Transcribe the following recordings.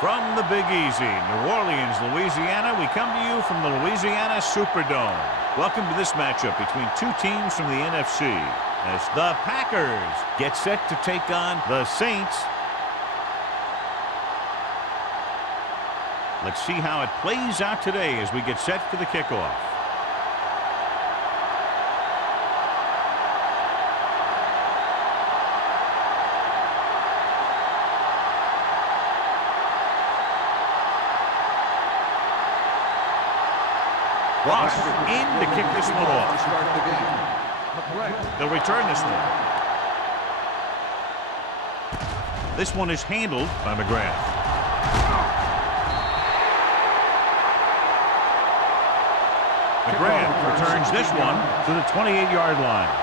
From the Big Easy, New Orleans, Louisiana, we come to you from the Louisiana Superdome. Welcome to this matchup between two teams from the NFC as the Packers get set to take on the Saints. Let's see how it plays out today as we get set for the kickoff. Ross in to kick this one off. They'll return this one. This one is handled by McGrath. McGrath returns this one to the 28-yard line.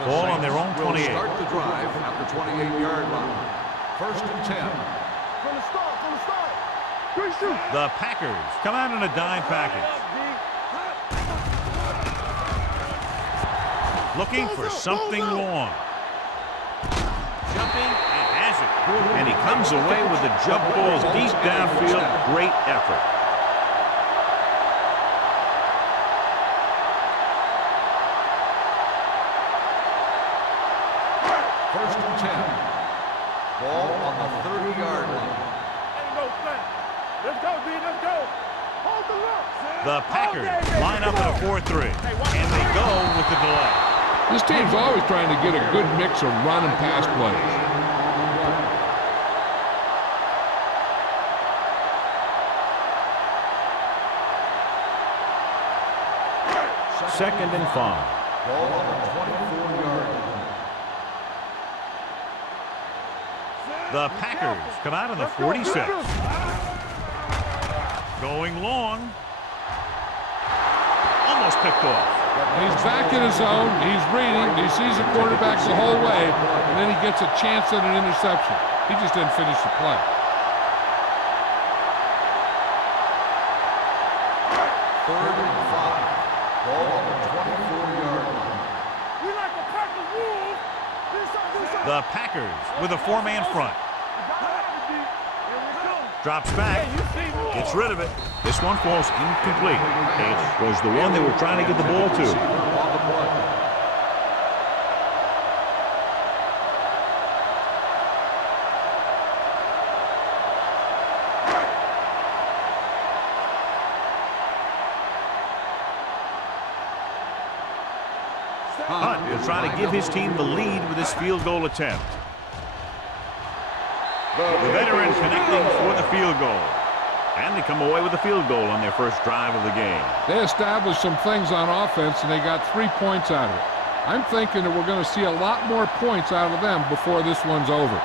Ball on their own 28. Start the drive at the 28-yard line. First and 10. From the start. The Packers come out in a dime package. Looking for something long. Jumping and has it. And he comes away with the jump ball deep downfield. Great effort. First and 10. Ball on the 30-yard line. Let's go, D. Let's go. Hold the look. The Packers line up in a 4-3, and they go with the delay. This team's always trying to get a good mix of run and pass plays. Second and 5. Ball on the 24-yard line. The Packers come out on the 46. Going long. Almost picked off. He's back in his zone. He's reading. He sees the quarterback the whole way, and then he gets a chance at an interception. He just didn't finish the play. Third and 5. Ball on the 24-yard line. We like a pack of wolves. The Packers with a four-man front. Drops back. Gets rid of it. This one falls incomplete. It was the one they were trying to get the ball to. Hunt will try to give his team the lead with this field goal attempt. The veteran connecting for the field goal. And they come away with a field goal on their first drive of the game. They established some things on offense, and they got 3 points out of it. I'm thinking that we're going to see a lot more points out of them before this one's over.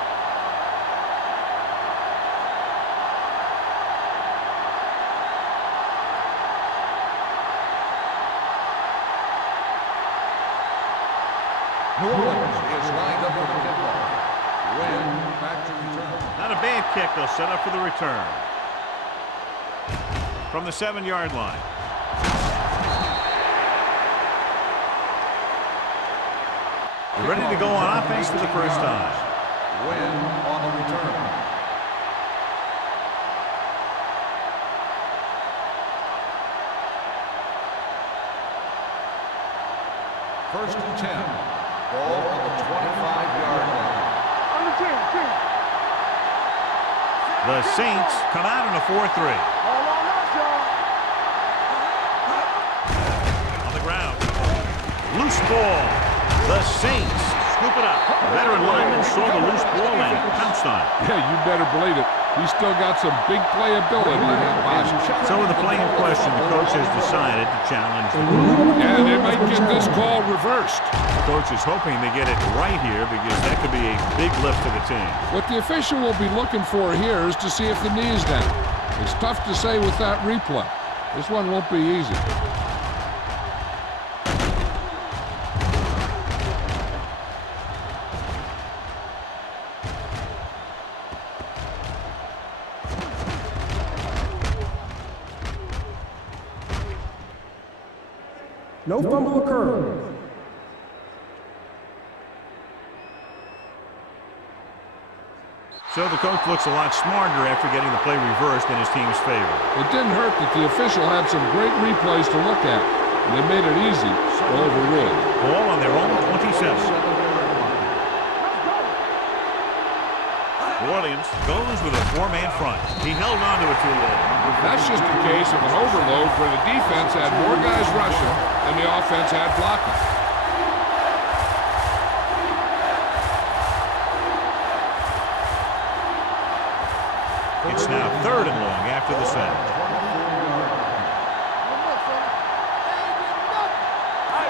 New Orleans is lined up for the kickoff. Win, back to return. Not a bad kick. They'll set up for the return. From the 7-yard line. They're ready to go on offense for the first time. Win on the return. First and 10. Ball on the 25-yard line. On the 10. The Saints come out in a 4-3. All on us, y'all. On the ground. Loose ball. The Saints scoop it up. Veteran lineman saw the loose ball and pounced on it. Yeah, you better believe it. He's still got some big playability in that body. So with the play in question, the coach has decided to challenge the Yeah, they might get this call reversed. The coach is hoping they get it right here because that could be a big lift for the team. What the official will be looking for here is to see if the knee's down. It's tough to say with that replay. This one won't be easy. No fumble occurred. So the coach looks a lot smarter after getting the play reversed in his team's favor. It didn't hurt that the official had some great replays to look at, and they made it easy to overrule. Ball on their own 27. New Orleans goes with a 4-man front. He held on to it too long. That's just a case of an overload where the defense had more guys rushing than the offense had blocking. It's now 3rd and long after the set.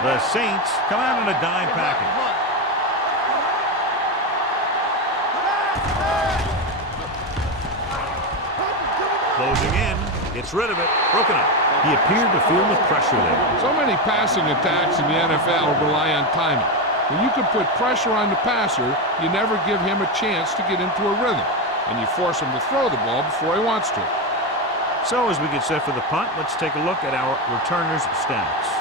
The Saints come out in a dime package. Closing in, gets rid of it, broken up. He appeared to feel the pressure there. So many passing attacks in the NFL rely on timing. When you can put pressure on the passer, you never give him a chance to get into a rhythm, and you force him to throw the ball before he wants to. So as we get set for the punt, let's take a look at our returners' stats.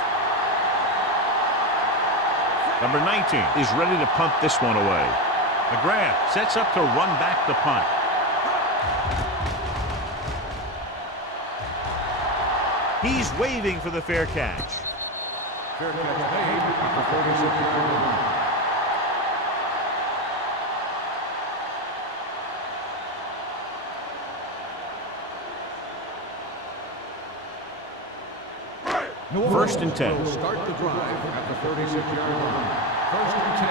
Number 19 is ready to punt this one away. McGrath sets up to run back the punt. He's waving for the fair catch. Fair catch made at the 46-yard line. First and 10. Will start the drive at the 36-yard line. First and 10.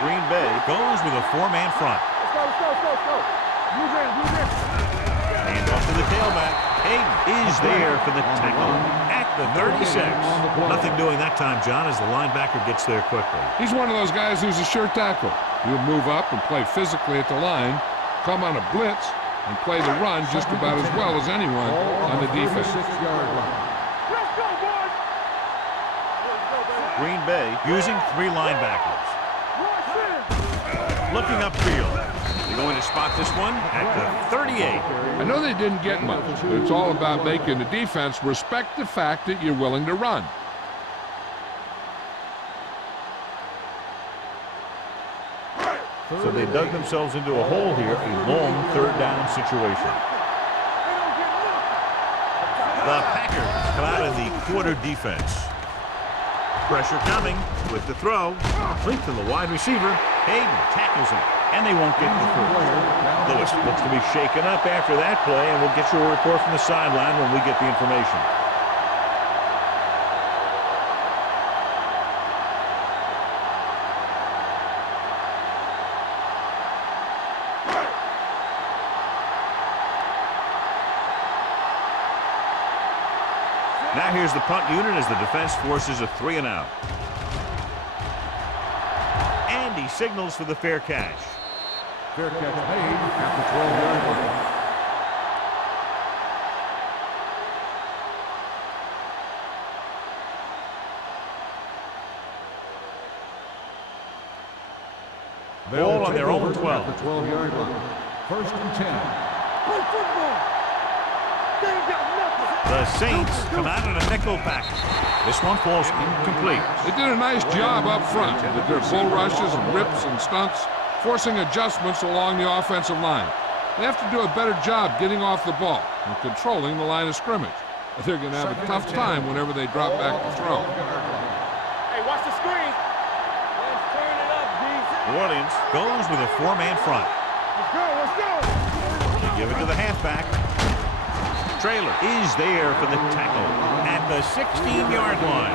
Green Bay goes with a 4-man front. Let's go. Move in. Hand off to the tailback. Hayden is there for the tackle at the 36. Nothing doing that time, John, as the linebacker gets there quickly. He's one of those guys who's a sure tackle. He'll move up and play physically at the line, come on a blitz, and play the run just about as well as anyone on the defense. Let's go, boys. Green Bay using 3 linebackers. Looking upfield. They're going to spot this one at the 38. I know they didn't get much, but it's all about making the defense respect the fact that you're willing to run. So they dug themselves into a hole here, a long 3rd down situation. The Packers come out of the quarter defense. Pressure coming with the throw. Complete to the wide receiver. Hayden tackles him, and they won't get the first. Lewis looks to be shaken up after that play, and we'll get you a report from the sideline when we get the information. Now here's the punt unit as the defense forces a 3-and-out. And he signals for the fair catch. Fair catch made at the 12-yard line. Ball on their own 12. At the 12-yard line. First and 10. Play football. They ain't got nothing. The Saints come out in a nickel package. This one falls incomplete. They did a nice job up front with their bull rushes and rips and stunts, forcing adjustments along the offensive line. They have to do a better job getting off the ball and controlling the line of scrimmage. They're going to have a tough time whenever they drop back to throw. Hey, watch the screen. Let's turn it up, D. New Orleans goes with a 4-man front. Let's go. They give it to the halfback. Trailer is there for the tackle at the 16-yard line.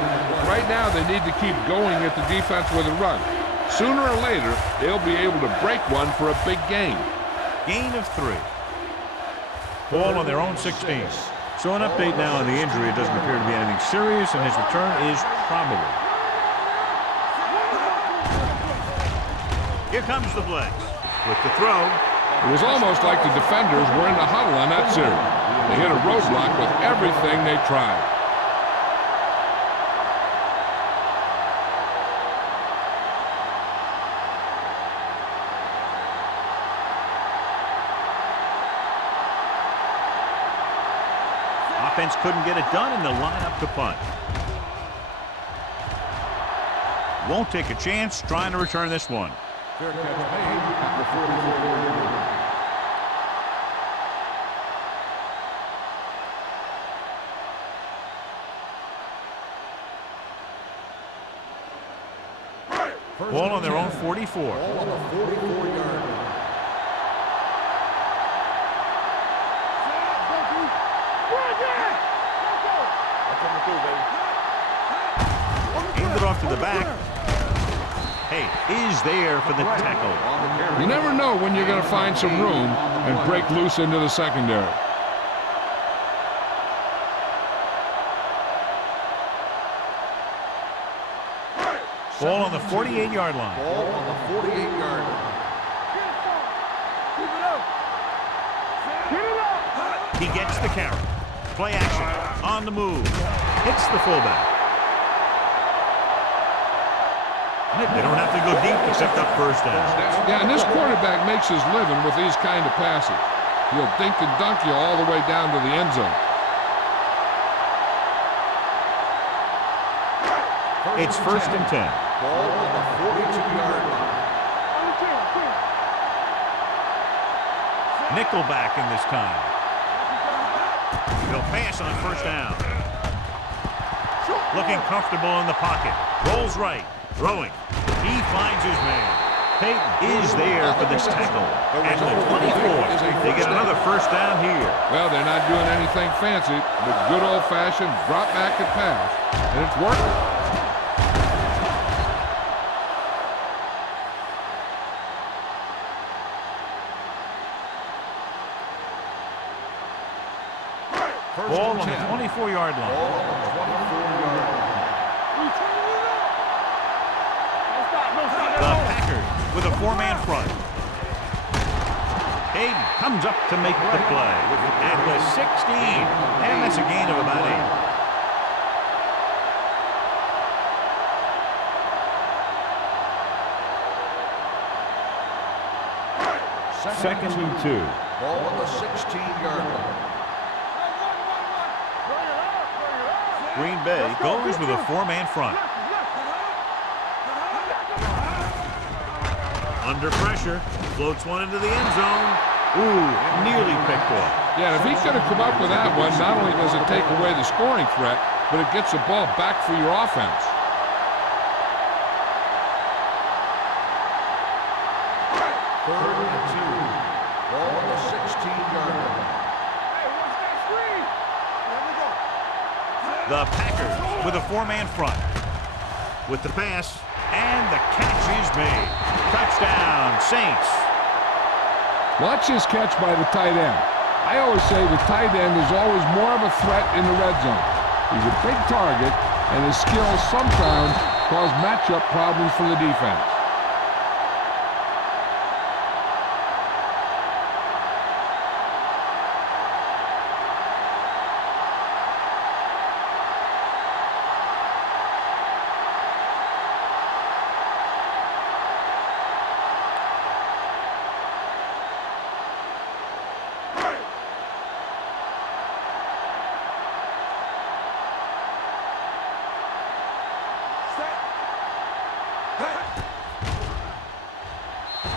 Right now, they need to keep going at the defense with a run. Sooner or later, they'll be able to break one for a big gain. Gain of 3. Ball on their own 16. So an update now on the injury. It doesn't appear to be anything serious, and his return is probable. Here comes the blitz. With the throw. It was almost like the defenders were in the huddle on that series. They hit a roadblock with everything they tried. offense couldn't get it done, and they'll line up to punt. Won't take a chance trying to return this one. Fair catch made at the 44-yard line. Ball on their own 44. Ball on the 44-yard line. Aimed it off to the back. Hey, is there for the tackle. You never know when you're going to find some room and break loose into the secondary. Ball on the 48-yard line. Ball on the 48-yard line. He gets the carry. Play action. On the move. Hits the fullback. They don't have to go deep except up first down. Yeah, and this quarterback makes his living with these kind of passes. He'll dink and dunk you all the way down to the end zone. It's first and 10. Ball on the 42-yard line. Nickelback in this time. He'll pass on first down. Looking comfortable in the pocket. Rolls right. Throwing. He finds his man. Peyton is there for this tackle. At the 24. They get another first down here. Well, they're not doing anything fancy, but good old-fashioned drop back and pass. And it's working. Ball on the 24-yard line. Ball on the 24-yard line. The Packers with a four-man front. Hayden comes up to make the play at the 16, and that's a gain of about 8. Second and 2. Ball on the 16-yard line. Green Bay goes with a four-man front. Under pressure, floats one into the end zone. Ooh, nearly picked off. Yeah, if he could have come up with that one, not only does it take away the scoring threat, but it gets the ball back for your offense. Third and 2. Ball on the 16-yard line. The Packers with a four-man front. With the pass, and the catch is made. Touchdown, Saints. Watch this catch by the tight end. I always say the tight end is always more of a threat in the red zone. He's a big target, and his skills sometimes cause matchup problems for the defense.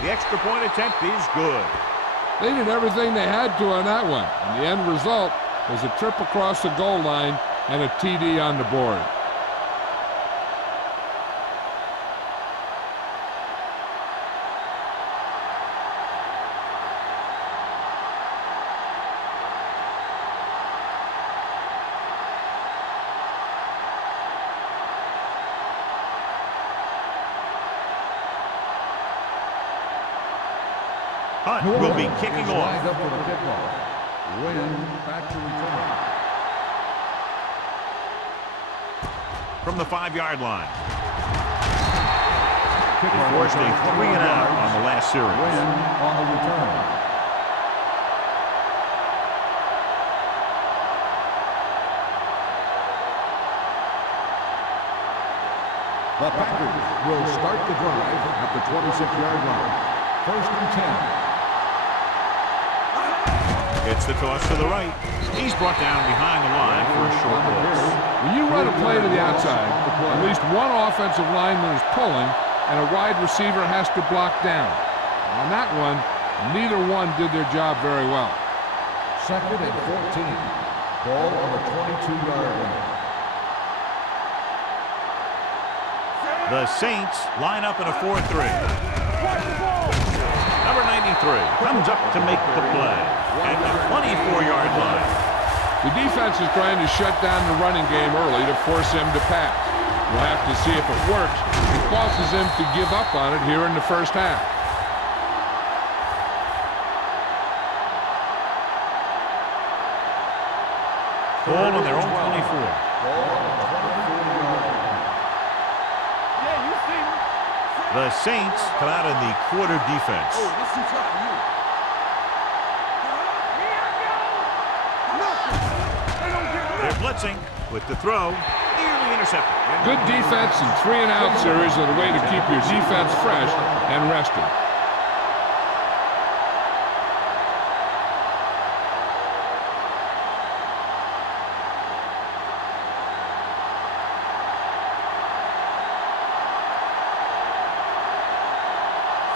The extra point attempt is good. They did everything they had to on that one, and the end result was a trip across the goal line and a TD on the board. Hunt will be kicking Is off. lined up for the kickoff. Win back to return. From the 5-yard line. They Kickoff forced a return 3 and out on the last series. Win on the return. The Packers will start the drive at the 26-yard line. First and 10. Gets the toss to the right. He's brought down behind the line for a short loss. When you run a play to the outside, at least one offensive lineman is pulling, and a wide receiver has to block down. On that one, neither one did their job very well. 2nd and 14. Ball on the 22-yard line. The Saints line up in a 4-3. Number 93 comes up to make the play at the 24-yard line. The defense is trying to shut down the running game early to force him to pass. We'll have to see if it works. It causes him to give up on it here in the first half. Ball on their own 24. The Saints come out in the quarter defense. They're blitzing with the throw. Nearly intercepted. Good defense and 3-and-out series are the way to keep your defense fresh and rested.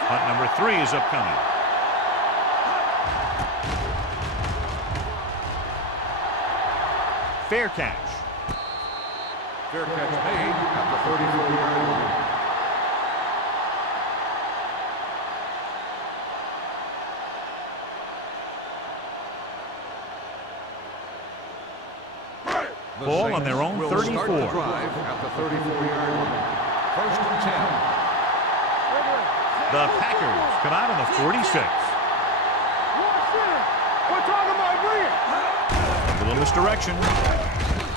Punt number 3 is upcoming. Fair catch. Fair catch made at the 34-yard line. Ball on their own 34. Start the drive at the 34-yard line. 1st and 10. The Packers come out on the 46. We're talking about bringing. A little misdirection.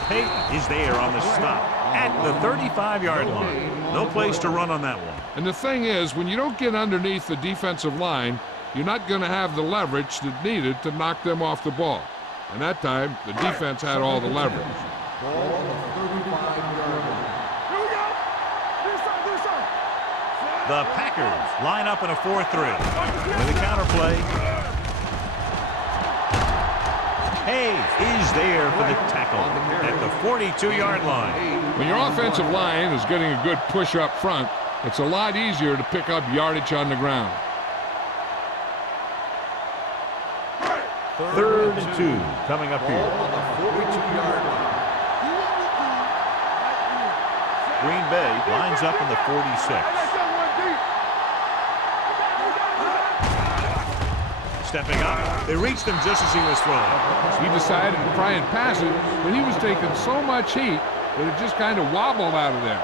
Payton is there on the stop at the 35-yard line. No place to run on that one. And the thing is, when you don't get underneath the defensive line, you're not going to have the leverage that needed to knock them off the ball. And that time, the defense had all the leverage. Ball on the 35-yard line. Here we go. This side. The Packers line up in a 4-3. With a counterplay. Hayes is there for the tackle at the 42-yard line. When your offensive line is getting a good push up front, it's a lot easier to pick up yardage on the ground. 3rd and 2 coming up here. On the 42-yard line. Green Bay lines up in the 46. Stepping up. They reached him just as he was throwing. He decided to try and pass it, but he was taking so much heat that it just kind of wobbled out of there.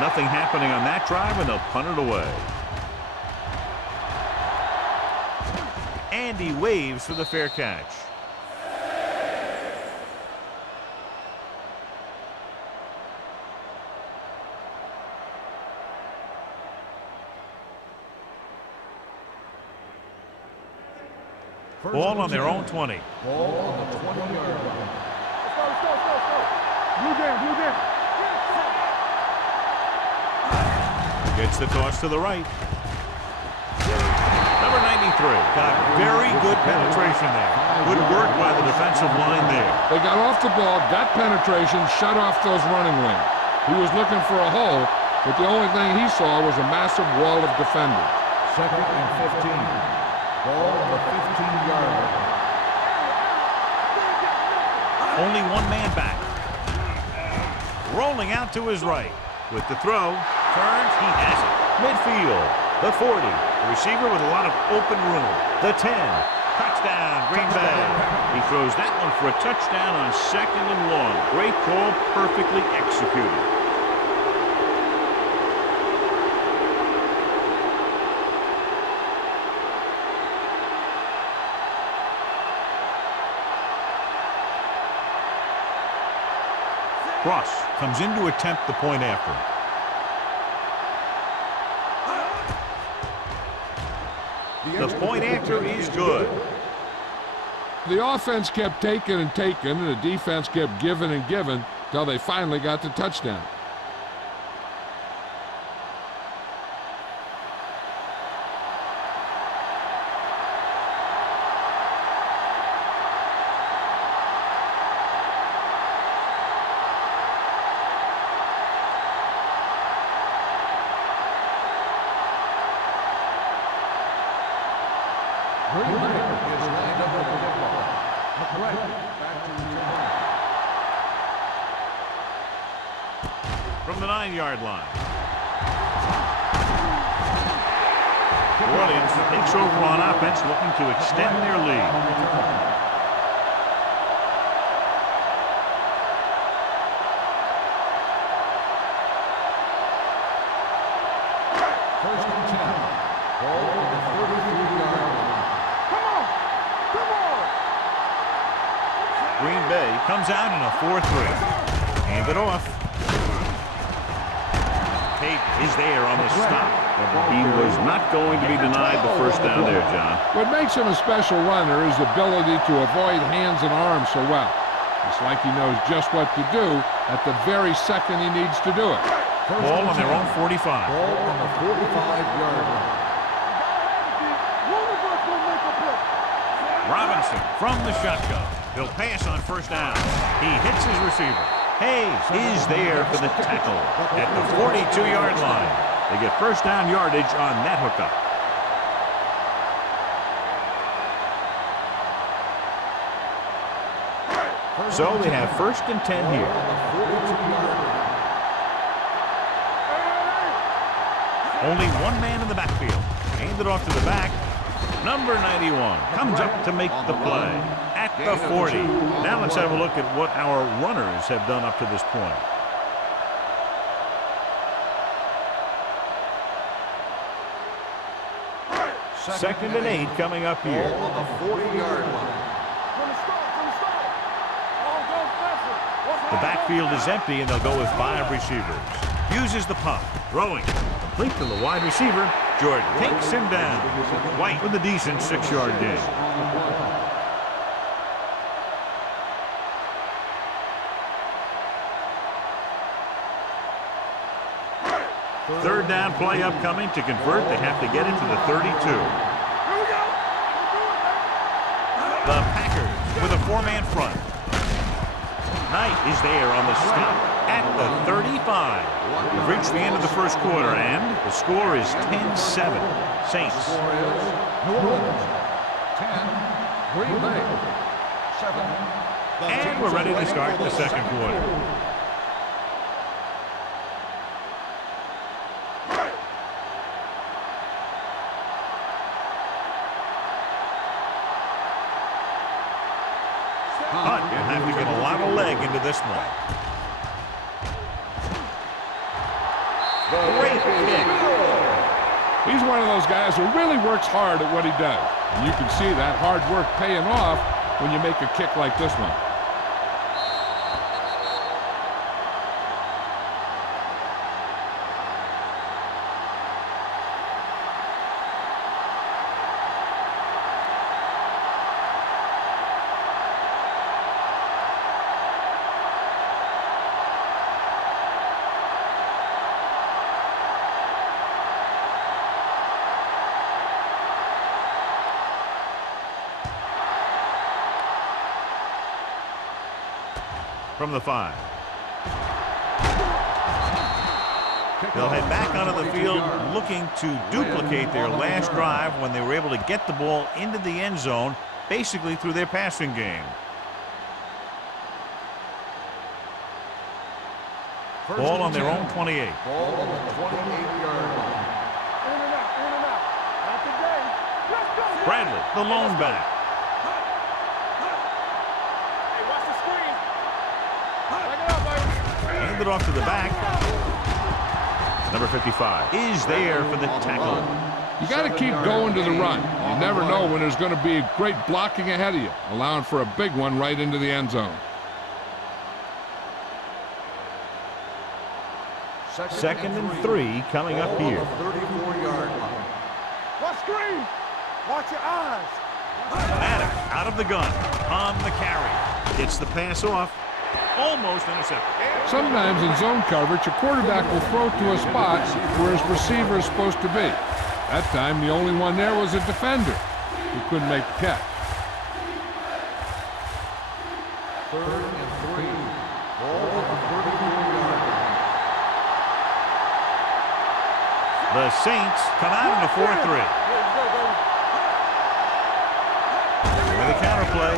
Nothing happening on that drive, and they'll punt it away. Andy waves for the fair catch. Ball on their own 20. Ball on the 20-yard line. Let's go. Blue jam. Gets the toss to the right. Number 93 got very good penetration there. Good work by the defensive line there. They got off the ball, got penetration, shut off those running lanes. He was looking for a hole, but the only thing he saw was a massive wall of defenders. 2nd and 15. Ball on the 15-yard line. Only one man back. Rolling out to his right. With the throw, turns, he has it. Midfield, the 40. The receiver with a lot of open room. The 10. Touchdown, Green Bay. He throws that one for a touchdown on 2nd and 1. Great call, perfectly executed. Cross comes in to attempt the point after. The point after is good. The offense kept taking and taking, and the defense kept giving and giving till they finally got the touchdown. From the 9-yard line. New Orleans takes over on offense, looking to extend their lead. First and 10. Ball on the 33-yard line. Come on! Come on! Green Bay comes out in a 4-3. Hand it off. Tate is there on the stop. He was not going to be denied the first down there, John. What makes him a special runner is the ability to avoid hands and arms so well. It's like he knows just what to do at the very second he needs to do it. Ball on their own 45. Ball on the 45-yard line. Robinson from the shotgun. He'll pass on first down. He hits his receiver. Hayes is there for the tackle at the 42-yard line. They get first down yardage on that hookup. So they have first and 10 here. Only one man in the backfield. Hand it off to the back. Number 91 comes up to make the play at the 40. Now let's have a look at what our runners have done up to this point. Second and 8 coming up here. Ball on the 40-yard line. The backfield is empty, and they'll go with 5 receivers. Uses the pump. Throwing. Complete to the wide receiver. Jordan takes him down. White with a decent 6-yard gain. Third down play upcoming. To convert, they have to get it to the 32. The Packers with a 4-man front. Knight is there on the stop at the 35. We've reached the end of the first quarter, and the score is 10-7. Saints. New Orleans 10, Green Bay 7. And we're ready to start the second quarter. Hunt will have to get a lot of leg into this one. Great kick. He's one of those guys who really works hard at what he does. And you can see that hard work paying off when you make a kick like this one. From the 5. They'll head back onto the field looking to duplicate their last drive when they were able to get the ball into the end zone, basically through their passing game. Ball on their own 28. Ball on the 28-yard line. In and out. Not today. Let's go. Bradley, the lone back. Hey, watch the screen. Back it up, baby. Hand it off to the back. Number 55 is there for the tackle. You got to keep going to the run. You never know when there's going to be great blocking ahead of you, allowing for a big one right into the end zone. Second and 3 coming up here. 34-yard line. Watch screen. Watch your eyes. Maddox out of the gun on the carry. Gets the pass off. Almost intercepted. Sometimes in zone coverage, a quarterback will throw to a spot where his receiver is supposed to be. That time, the only one there was a defender who couldn't make the catch. 3rd and 3. Ball on the 34-yard line. The Saints come out in a 4-3. With a counterplay.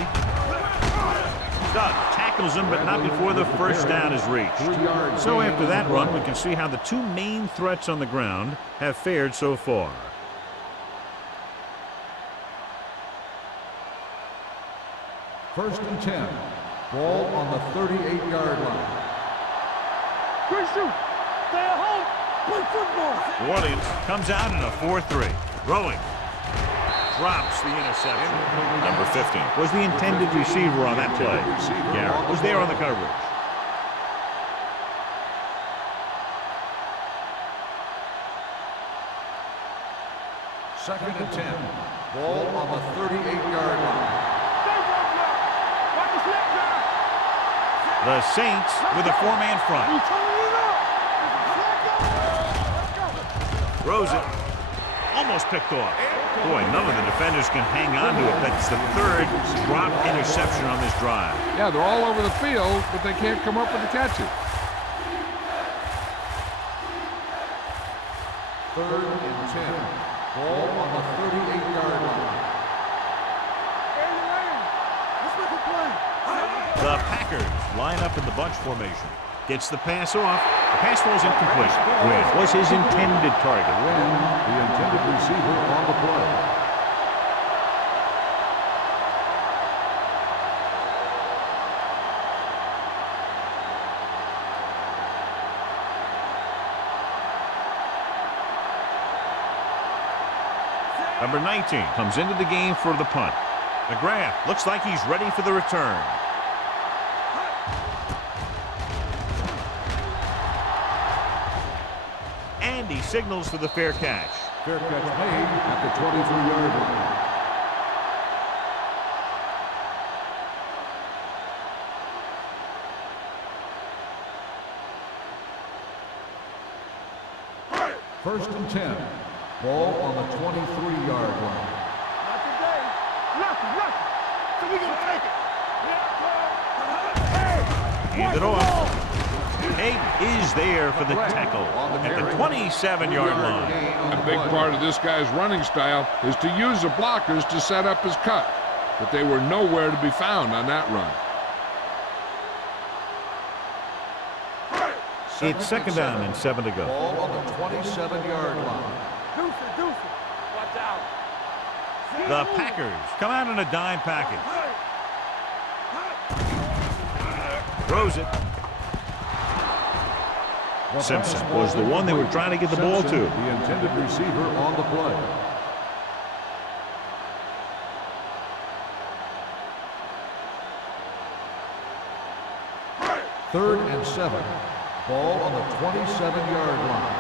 Doug tackles him, but not before the first down is reached. So after that run, we can see how the two main threats on the ground have fared so far. First and 10. Ball on the 38-yard line. Good shoot. Stay at home. Play football. New Orleans comes out in a 4-3. Throwing. Drops the interception. Number 15 was the intended receiver on that play. Garrett was there on the coverage. Second and 10. Ball on the 38-yard line. The Saints with a 4-man front. Throws it. Almost picked off. Boy, none of the defenders can hang on to it. That's the 3rd drop interception on this drive. Yeah, they're all over the field, but they can't come up with the catches. 3rd and 10. Ball on the 38-yard line. The Packers line up in the bunch formation. Gets the pass off. The pass falls incomplete. Wynn was his intended target. Wynn, the intended receiver on the play. Number 19 comes into the game for the punt. McGrath looks like he's ready for the return. And he signals for the fair catch. Fair catch made at the 23-yard line. First and 10. Ball on the 23-yard line. Not today. Lucky. So we gonna take it. Hand it off. Hayden is there for the tackle at the 27-yard line. A big part of this guy's running style is to use the blockers to set up his cut, but they were nowhere to be found on that run. It's 2nd down and 7 to go. Ball on the 27-yard line. Deuce. Watch out. The Packers come out in a dime package. Throws it. Simpson was the one they were trying to get the ball to. The intended receiver on the play. Third and 7. Ball on the 27-yard line.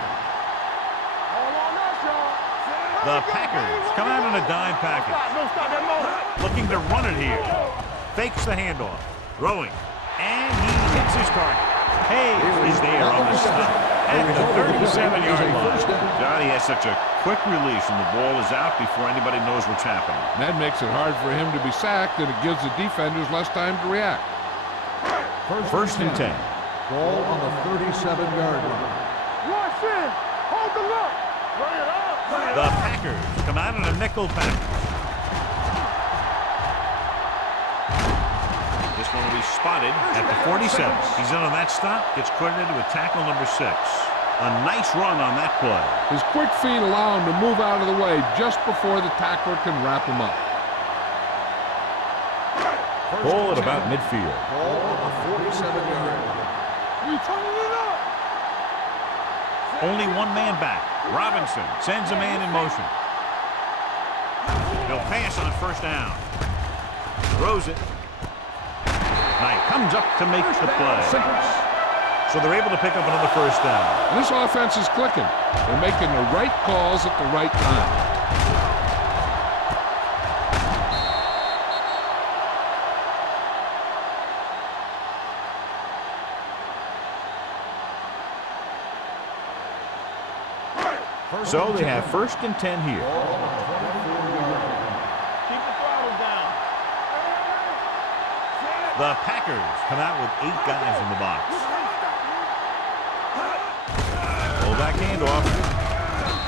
The Packers come out in a dime package. Looking to run it here. Fakes the handoff. Throwing. And he hits his target. Hayes is there on the stop at the 37-yard line. Johnny has such a quick release, and the ball is out before anybody knows what's happening. That makes it hard for him to be sacked, and it gives the defenders less time to react. First and 10. Ball on the 37-yard line. Rush in. Hold the look. Bring it up. The Packers come out in a nickel package. This one will be spotted at the 47. He's in on that stop. Gets credited with tackle number 6. A nice run on that play. His quick feet allow him to move out of the way just before the tackler can wrap him up. Ball at about midfield. Ball on the 47-yard line. We turning it up. Only one man back. Robinson sends a man in motion. He'll pass on first down. Throws it. Knight comes up to make the play. So they're able to pick up another first down. And this offense is clicking. They're making the right calls at the right time. So they have 1st and 10 here. Ball on the 24-yard line. Keep the throttle down. The Packers come out with 8 guys in the box. Fullback handoff.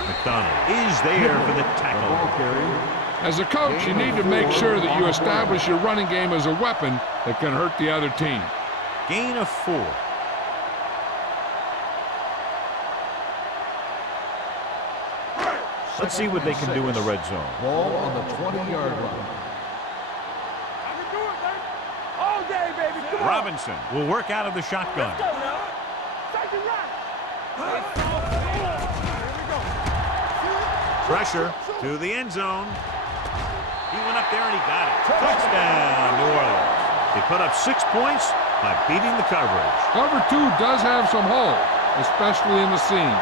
McDonald is there for the tackle. As a coach, you need to make sure that you establish your running game as a weapon that can hurt the other team. Gain of 4. Let's see what they can do in the red zone. Ball on the 20-yard line. I can do it, baby. All day, baby. Come on. Robinson will work out of the shotgun. Let's go now. Second right. Here we go. Pressure to the end zone. He went up there and he got it. Touchdown, New Orleans. They put up 6 points by beating the coverage. Cover 2 does have some hole, especially in the seam.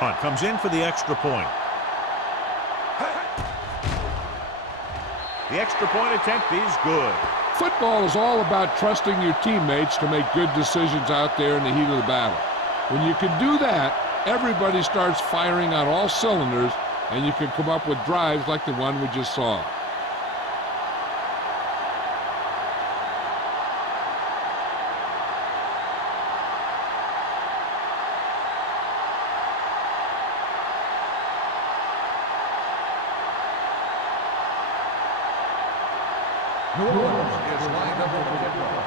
Hunt comes in for the extra point. The extra point attempt is good. Football is all about trusting your teammates to make good decisions out there in the heat of the battle. When you can do that, everybody starts firing on all cylinders, and you can come up with drives like the one we just saw. New Orleans is lined up for the kickoff.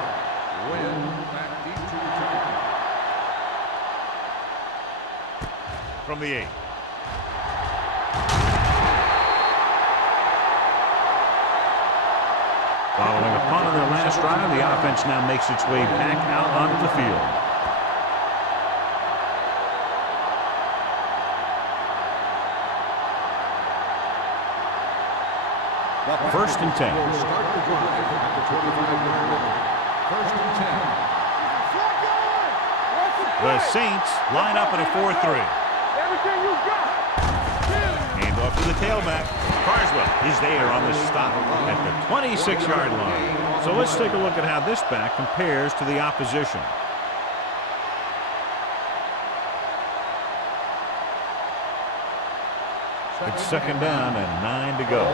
Win back deep to return. From the 8. Following a punt on their last drive, the offense now makes its way back out onto the field. First and 10. Will start the drive at the 25-yard line. First and 10. The Saints line up in a 4-3. Everything you got. Hand off to the tailback. Carswell is there on the stop at the 26-yard line. So let's take a look at how this back compares to the opposition. It's 2nd down and 9 to go.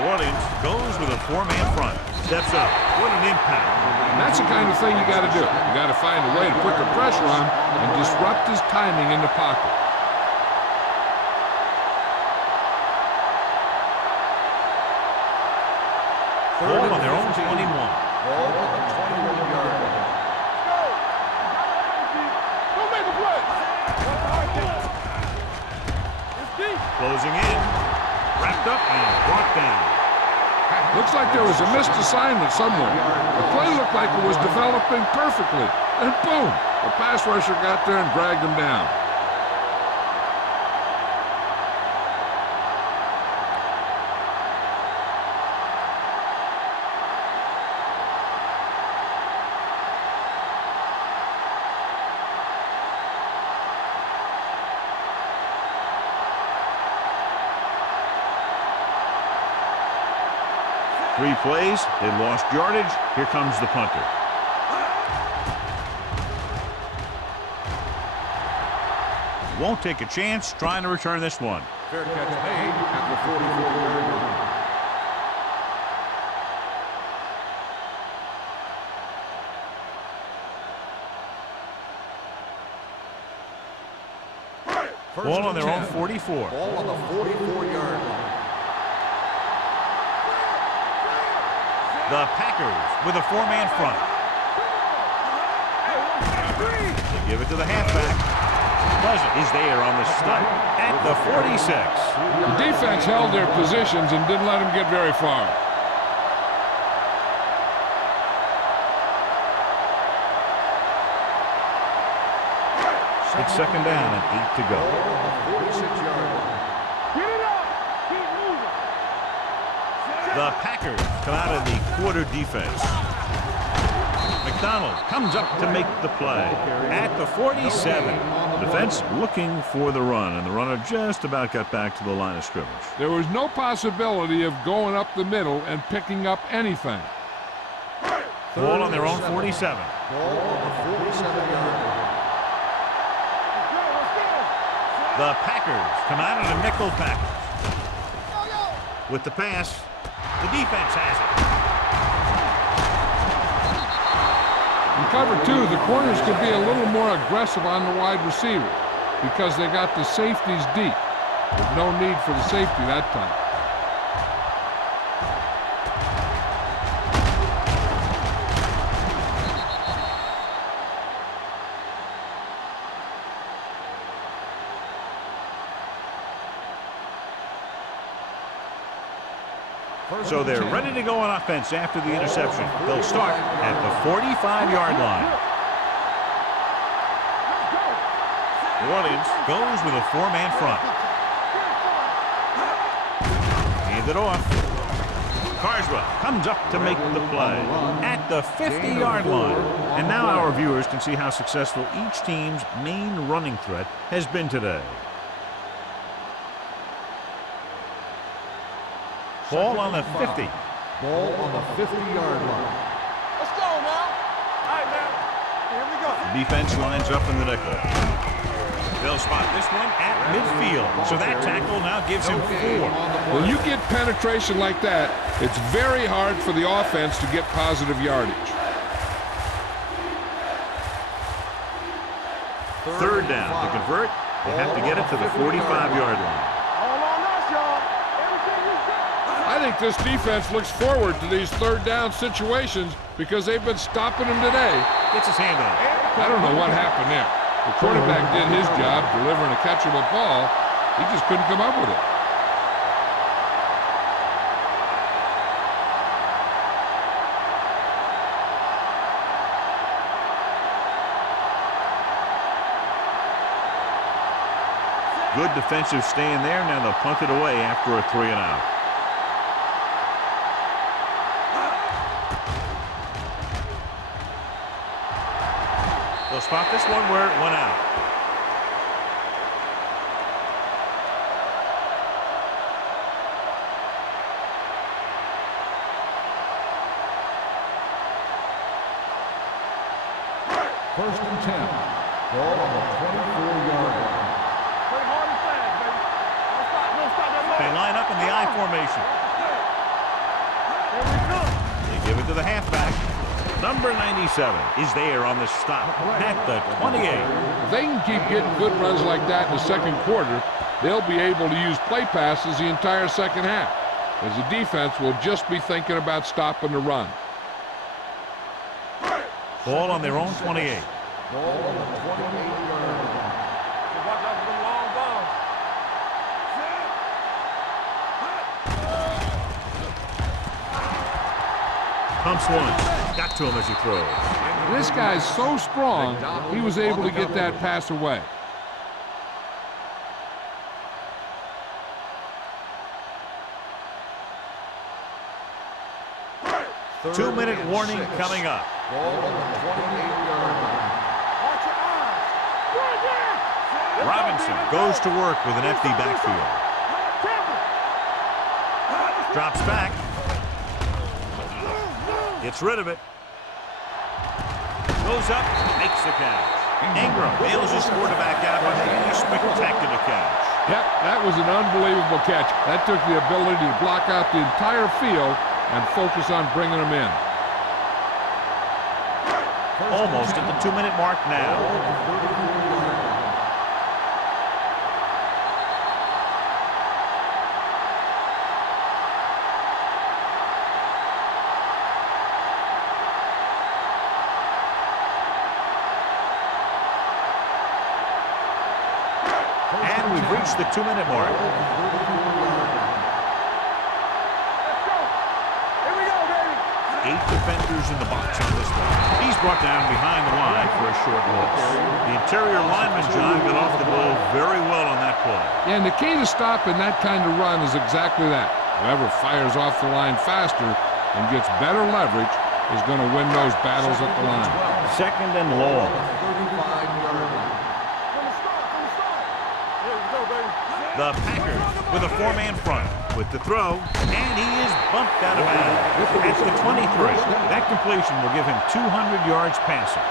New Orleans goes with a 4-man front. Steps up. What an impact. And that's the kind of thing you got to do. You got to find a way to put the pressure on and disrupt his timing in the pocket. Ball on their own 21. Ball on the 21-yard line. Don't make a play. It's deep. Closing in. Wrapped up and brought down. Looks like there was a missed assignment somewhere. The play looked like it was developing perfectly. And boom, the pass rusher got there and dragged him down. Three plays, they lost yardage. Here comes the punter. Won't take a chance trying to return this one. Fair catch made at the 44-yard line. Ball on their own 44. Ball on the 44-yard line. The Packers with a 4-man front. They give it to the halfback. Pleasant is there on the stop at the 46. The defense held their positions and didn't let them get very far. It's 2nd down and 8 to go. Ball on the 46-yard line. Get it up. Keep moving. The Packers come out of the quarter defense. McDonald comes up to make the play at the 47. Defense looking for the run, and the runner just about got back to the line of scrimmage. There was no possibility of going up the middle and picking up anything. Ball on their own 47. Ball on the 47-yard line. The Packers come out of the nickel package. With the pass, the defense has it. In cover two, the corners could be a little more aggressive on the wide receiver because they got the safeties deep. There's no need for the safety that time. So they're ready to go on offense after the interception. They'll start at the 45-yard line. New Orleans goes with a four-man front. Hand it off. Carswell comes up to make the play at the 50-yard line. And now our viewers can see how successful each team's main running threat has been today. Ball on the 50. Ball on the 50-yard line. Let's go now. All right, man. Here we go. The defense lines up in the nickel. They'll spot this one at midfield. So that tackle now gives him 4. When you get penetration like that, it's very hard for the offense to get positive yardage. Third down. To convert, they have to get it to the 45-yard line. All on us, y'all. Everything you got. I think this defense looks forward to these third down situations because they've been stopping them today. Gets his hand on it. I don't know what happened there. The quarterback did his job delivering a catchable ball. He just couldn't come up with it. Good defensive stand there. Now they'll punt it away after a 3-and-out. They'll spot this one where it went out. First and 10. Ball on the 24-yard line. Play hard and fast, baby. Don't stop that ball. They line up in the I formation. Here we go. They give it to the halfback. Number 97 is there on the stop at the 28. If they can keep getting good runs like that in the second quarter, they'll be able to use play passes the entire second half, as the defense will just be thinking about stopping the run. Ball on their own 28. Ball on the 28-yard line. Watch out for them long balls. Pumps one. Got to him as he throws. This guy's so strong, he was able to get that pass away. Two-minute warning coming up. Ball on the 28-yard line. Watch your eyes. Right there. Robinson goes to work with an empty backfield. Drops back. Gets rid of it. Goes up, makes the catch. Ingram bails his quarterback out on a spectacular catch. Yep, that was an unbelievable catch. That took the ability to block out the entire field and focus on bringing them in. Almost at the 2-minute mark now. And we've reached the 2-minute mark. Let's go. Here we go, baby. 8 defenders in the box on this one. He's brought down behind the line for a short loss. The interior lineman, John, got off the ball very well on that play. And the key to stopping that kind of run is exactly that. Whoever fires off the line faster and gets better leverage is going to win those battles at the line. Second and long. 35-yard line. The Packers with a four-man front with the throw, and he is bumped out of bounds at the 23. That completion will give him 200 yards passing.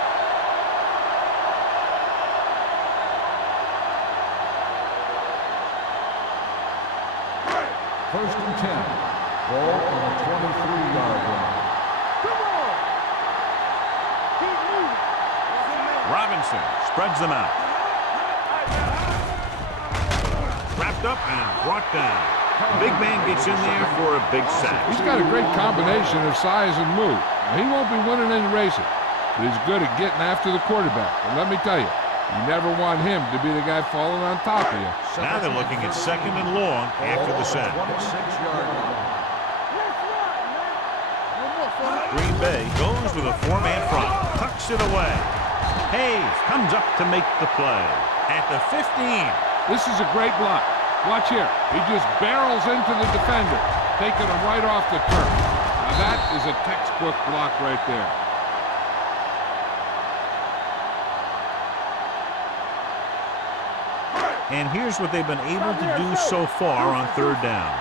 First and 10. Ball on the 23-yard line. Robinson spreads them out. Wrapped up and brought down. The big man gets in there for a big sack. He's got a great combination of size and move. Now, he won't be winning any races, but he's good at getting after the quarterback. And let me tell you, you never want him to be the guy falling on top of you. Now they're looking at second and long after the sack. 26-yard line. Green Bay goes with a four-man front. Tucks it away. Hayes comes up to make the play. At the 15. This is a great block. Watch here. He just barrels into the defender, taking him right off the turf. Now that is a textbook block right there. And here's what they've been able to do so far on third down.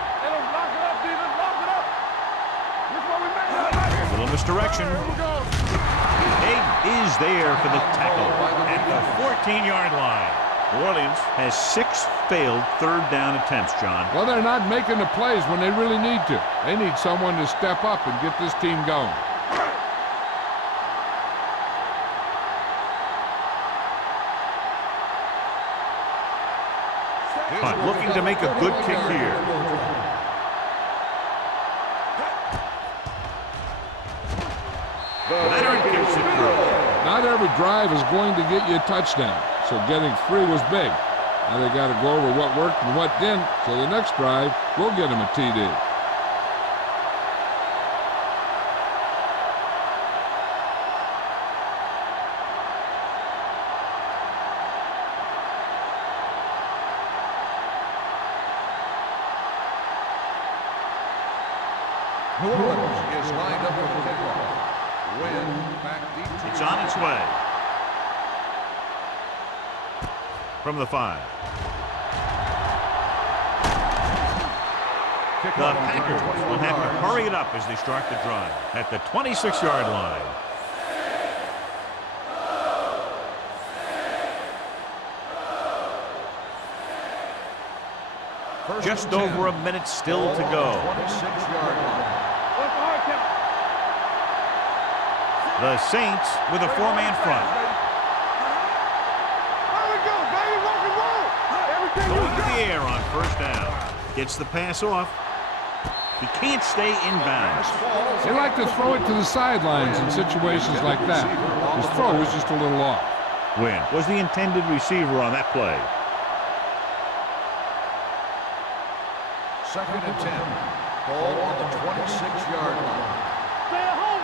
A little misdirection. Hayes is there for the tackle at the 14-yard line. New Orleans has 6 failed third down attempts, John. Well, they're not making the plays when they really need to. They need someone to step up and get this team going. Hunt looking to make a good kick here. Leonard gets it through. Not every drive is going to get you a touchdown, so getting 3 was big. Now they got to go over what worked and what didn't, so the next drive will get them a TD. New Orleans is lined up for the kickoff. Win back deep. It's on its way. From the 5. The Packers will have to hurry it up as they start the drive at the 26-yard line. Just over a minute still to go. 26-yard line. The Saints with a four-man front. Going to the air on first down. Gets the pass off. He can't stay in bounds. They like to throw it to the sidelines in situations like that. His throw was just a little off. Wynn was the intended receiver on that play. Second and 10. Ball on the 26-yard line. Stay at home.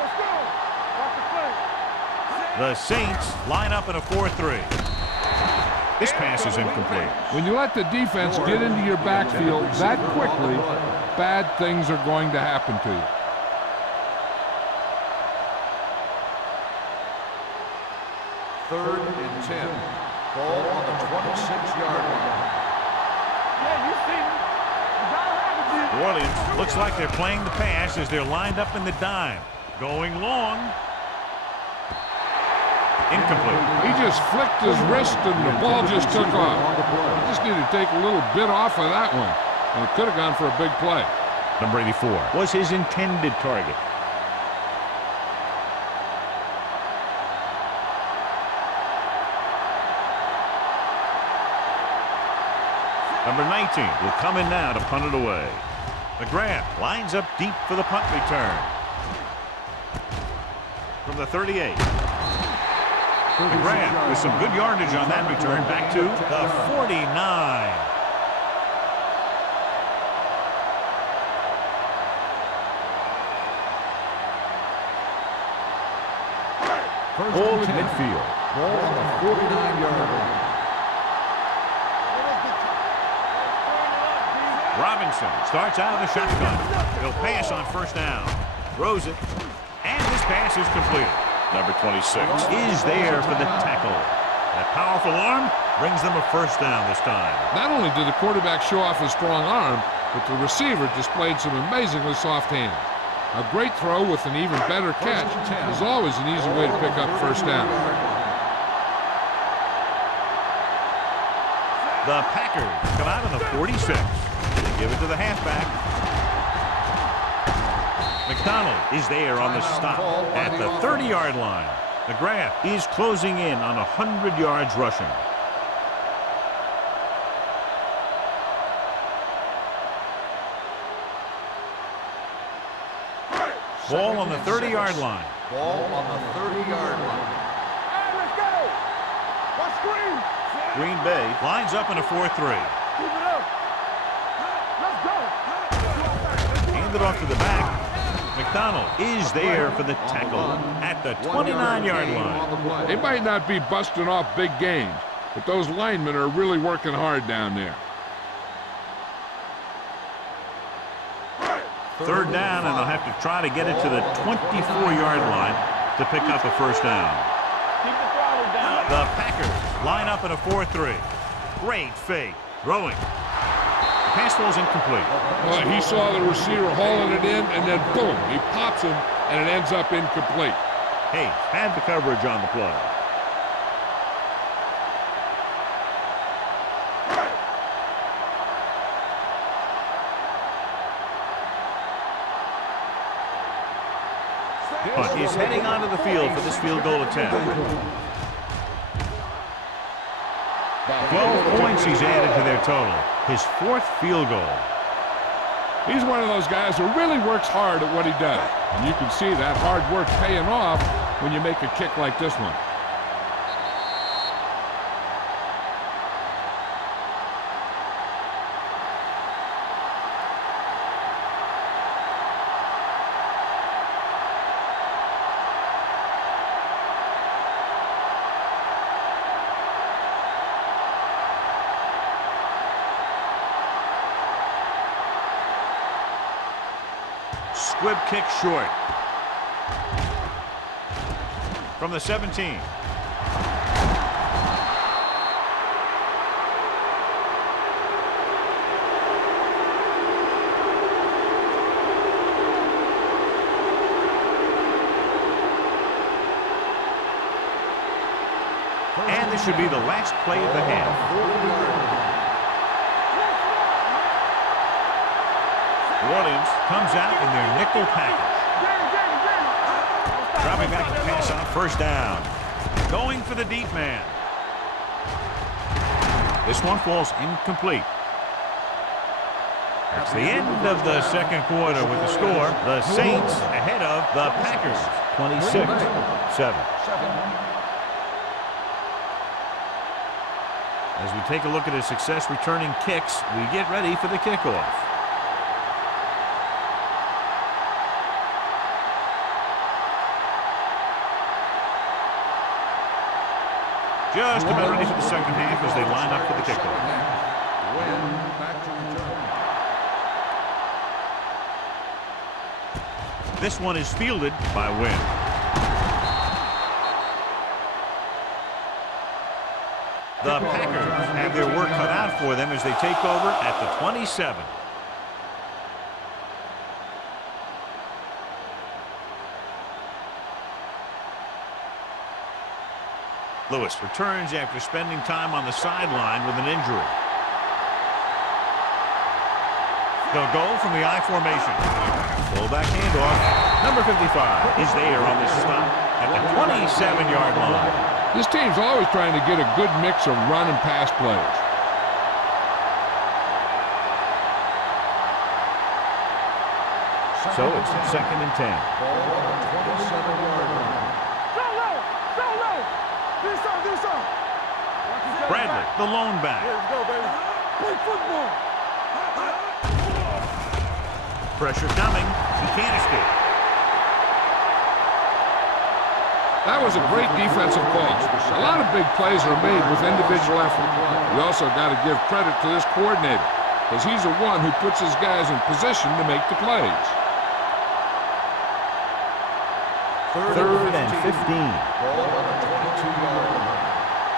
Let's go. Watch the play. The Saints line up in a 4-3. This pass is incomplete. When you let the defense get into your backfield that quickly, bad things are going to happen to you. Third and 10. Ball on the 26-yard line. Yeah, you see me. New Orleans looks like they're playing the pass as they're lined up in the dime. Going long. Incomplete. He just flicked his wrist and the ball just took off. He just needed to take a little bit off of that one, and it could have gone for a big play. Number 84 was his intended target. Number 19 will come in now to punt it away. McGrath lines up deep for the punt return. From the 38. McGrath with some good yardage on that return back to the 49. Hold at midfield. Ball on the 49-yard line. Robinson starts out of the shotgun. He'll pass on first down. Throws it. And this pass is completed. Number 26 is there for the tackle. That powerful arm brings them a first down this time. Not only did the quarterback show off his strong arm, but the receiver displayed some amazingly soft hands. A great throw with an even better catch is always an easy way to pick up first down. The Packers come out of the 46. They give it to the halfback. McDonald is there on the stop at the 30-yard line. McGrath is closing in on 100 yards rushing. Ball on the 30-yard line. Ball on the 30-yard line. Hey, let's go. Let's screen. Green Bay lines up in a 4-3. Keep it up. Let's go. Hand it off to the back. McDonald is there for the tackle at the 29-yard line. They might not be busting off big gains, but those linemen are really working hard down there. Third down, and they'll have to try to get it to the 24-yard line to pick up a first down. Keep the throttle down. The Packers line up in a 4-3. Great fake. Throwing. The pass ball's incomplete. Well, he saw the receiver hauling it in, and then boom, he pops him, and it ends up incomplete. Hayes had the coverage on the play. But he's heading onto the field for this field goal attempt. 12 points he's added to their total. His 4th field goal. He's one of those guys who really works hard at what he does. And you can see that hard work paying off when you make a kick like this one. Squib kick short. From the 17. And this should be the last play of the half. Williams comes out in their nickel package. Dropping back to pass on first down. Going for the deep man. This one falls incomplete. That's the end of the second quarter with the score. The Saints ahead of the Packers, 26-7. As we take a look at his success returning kicks, we get ready for the kickoff. Just about ready for the second half as they line up for the kickoff. This one is fielded by Wynn. The Packers have their work cut out for them as they take over at the 27. Lewis returns after spending time on the sideline with an injury. They'll go from the I formation. Fullback handoff. Number 55 is there on this stop at the 27-yard line. This team's always trying to get a good mix of run and pass plays. So it's 2nd and 10. Ball on the 27-yard line. Bradley, the lone back. Let's go, baby. Play football. Pressure coming. He can't escape. That was a great defensive call. A lot of big plays are made with individual effort. You also got to give credit to this coordinator. because he's the one who puts his guys in position to make the plays. Third and 15. Ball on the 22-yard line.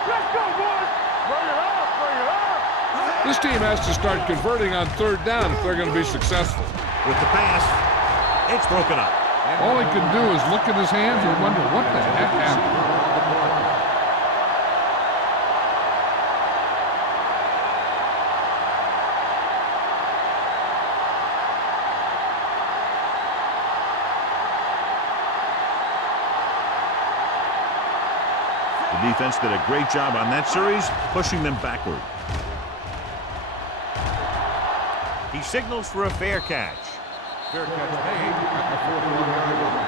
Let's go, boys. Bring it up, bring it up. This team has to start converting on third down if they're going to be successful. With the pass, it's broken up. All he can do is look at his hands and wonder what the heck happened. The defense did a great job on that series, pushing them backward. He signals for a fair catch. Fair catch made at the 41-yard line.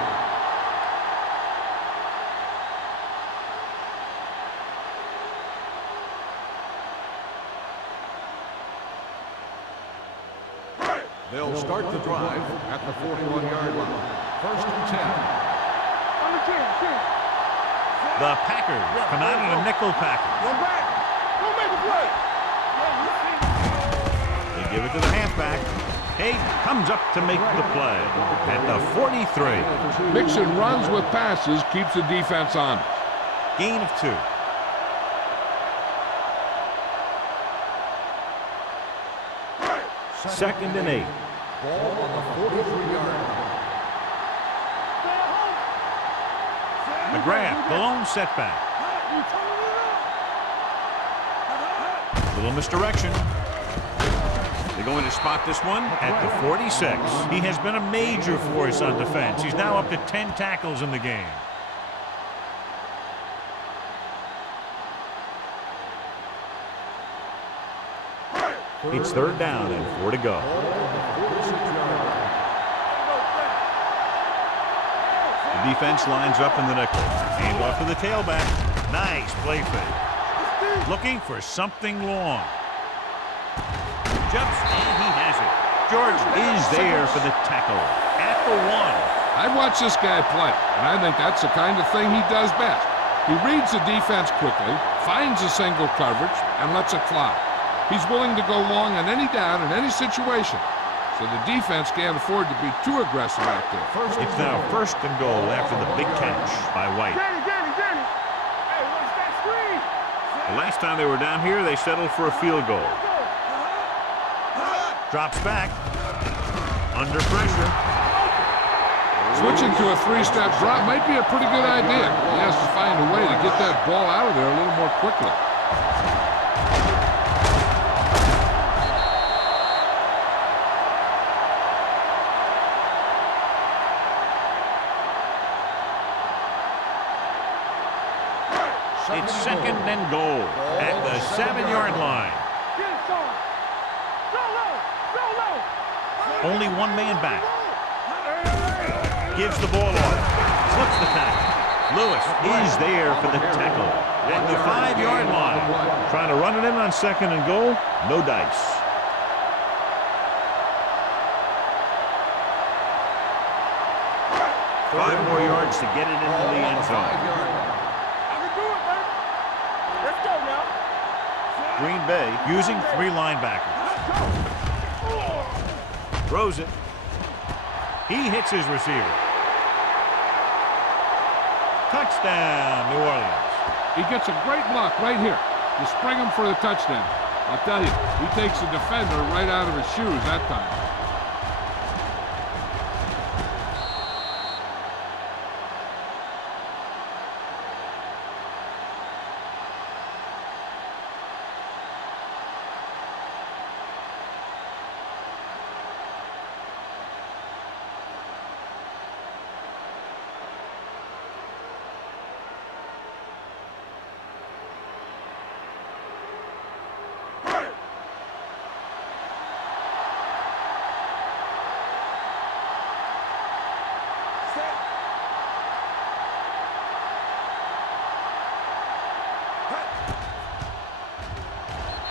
They'll start the drive at the 41-yard line. First and 10. On the 10. The Packers come out in a nickel package. Go back. Go make a play. They give it to the halfback. Hayden comes up to make the play at the 43. Mixing runs with passes keeps the defense honest. Gain of 2. Second and 8. Ball on the 43-yard line. McGrath, the lone setback. Little misdirection. They're going to spot this one at the 46. He has been a major force on defense. He's now up to 10 tackles in the game. It's third down and 4 to go. The defense lines up in the nickel. Hand off to the tailback. Nice play fake. Looking for something long. Jumps and he has it. George is there for the tackle at the 1. I've watched this guy play, and I think that's the kind of thing he does best. He reads the defense quickly, finds a single coverage, and lets it fly. He's willing to go long on any down in any situation, so the defense can't afford to be too aggressive out there. It's now first and goal after the big catch by White. Danny. Hey, what's that screen? The last time they were down here, they settled for a field goal. Drops back. Under pressure. Switching to a three-step drop might be a pretty good idea. He has to find a way to get that ball out of there a little more quickly. It's second and goal at the 7-yard line. Get it, son. Go low. Only one man back. Gives the ball off. Slips the tackle. Lewis is there for the tackle at the 5-yard line. Trying to run it in on second and goal. No dice. Five more yards to get it into the end zone. Let's go now. Green Bay using 3 linebackers. Throws it. He hits his receiver. Touchdown, New Orleans. He gets a great block right here. You spring him for the touchdown. I'll tell you, he takes the defender right out of his shoes that time.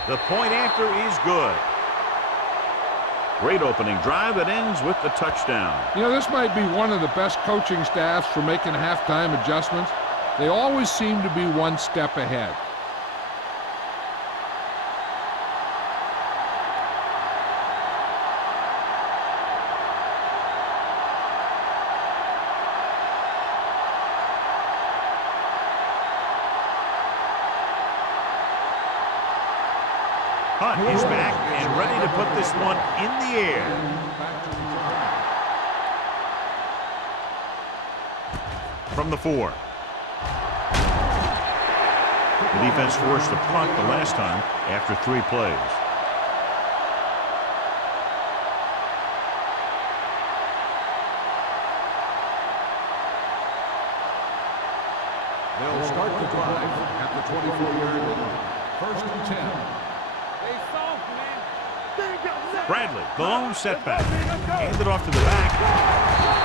The point after is good. Great opening drive that ends with the touchdown. You know, this might be one of the best coaching staffs for making halftime adjustments. They always seem to be one step ahead. Hunt is back and ready to put this one in the air. From the 4. The defense forced a punt the last time after 3 plays. They'll start the drive at the 24-yard line. 1st and 10. Bradley, the lone setback. Handed off to the back.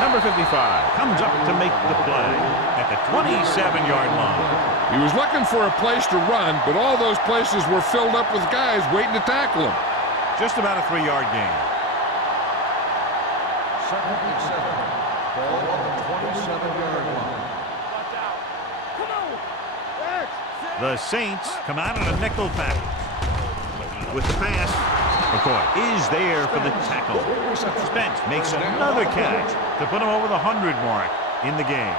Number 55 comes up to make the play at the 27-yard line. He was looking for a place to run, but all those places were filled up with guys waiting to tackle him. Just about a 3-yard gain. 2nd and 7. Ball on the 27-yard line. The Saints come out in a nickel package. With the pass, McCoy is there for the tackle. Spence makes another catch to put him over the 100 mark in the game.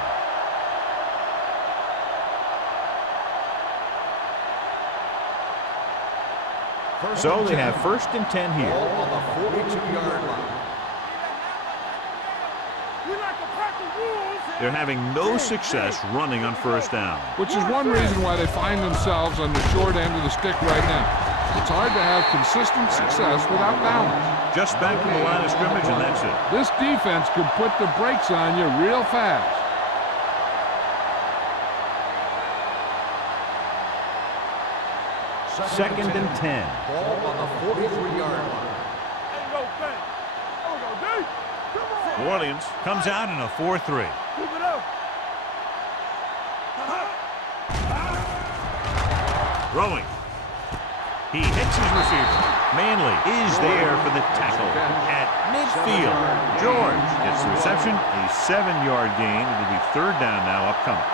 So they have 1st and 10 here. Ball on the 42-yard line. They're having no success running on 1st down. Which is one reason why they find themselves on the short end of the stick right now. It's hard to have consistent success without balance. Just back from the line of scrimmage, and that's it. This defense could put the brakes on you real fast. Second and 10. Ball on the 43-yard line. New Orleans comes out in a 4-3. Throwing. He hits his receiver. Manley is there for the tackle at midfield. George gets the reception, a 7-yard gain. It'll be 3rd down now upcoming.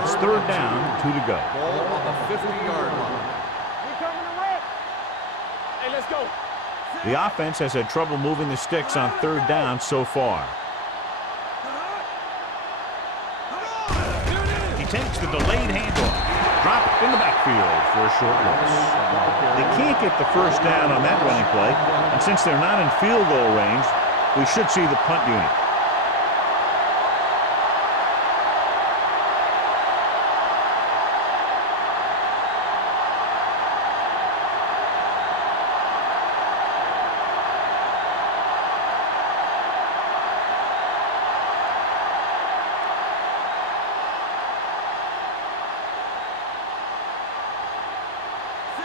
It's 3rd down, 2 to go. Ball on the 50-yard line. The offense has had trouble moving the sticks on 3rd down so far. He takes the delayed handoff. Drop in the backfield for a short loss. They can't get the 1st down on that running play, and since they're not in field goal range, we should see the punt unit.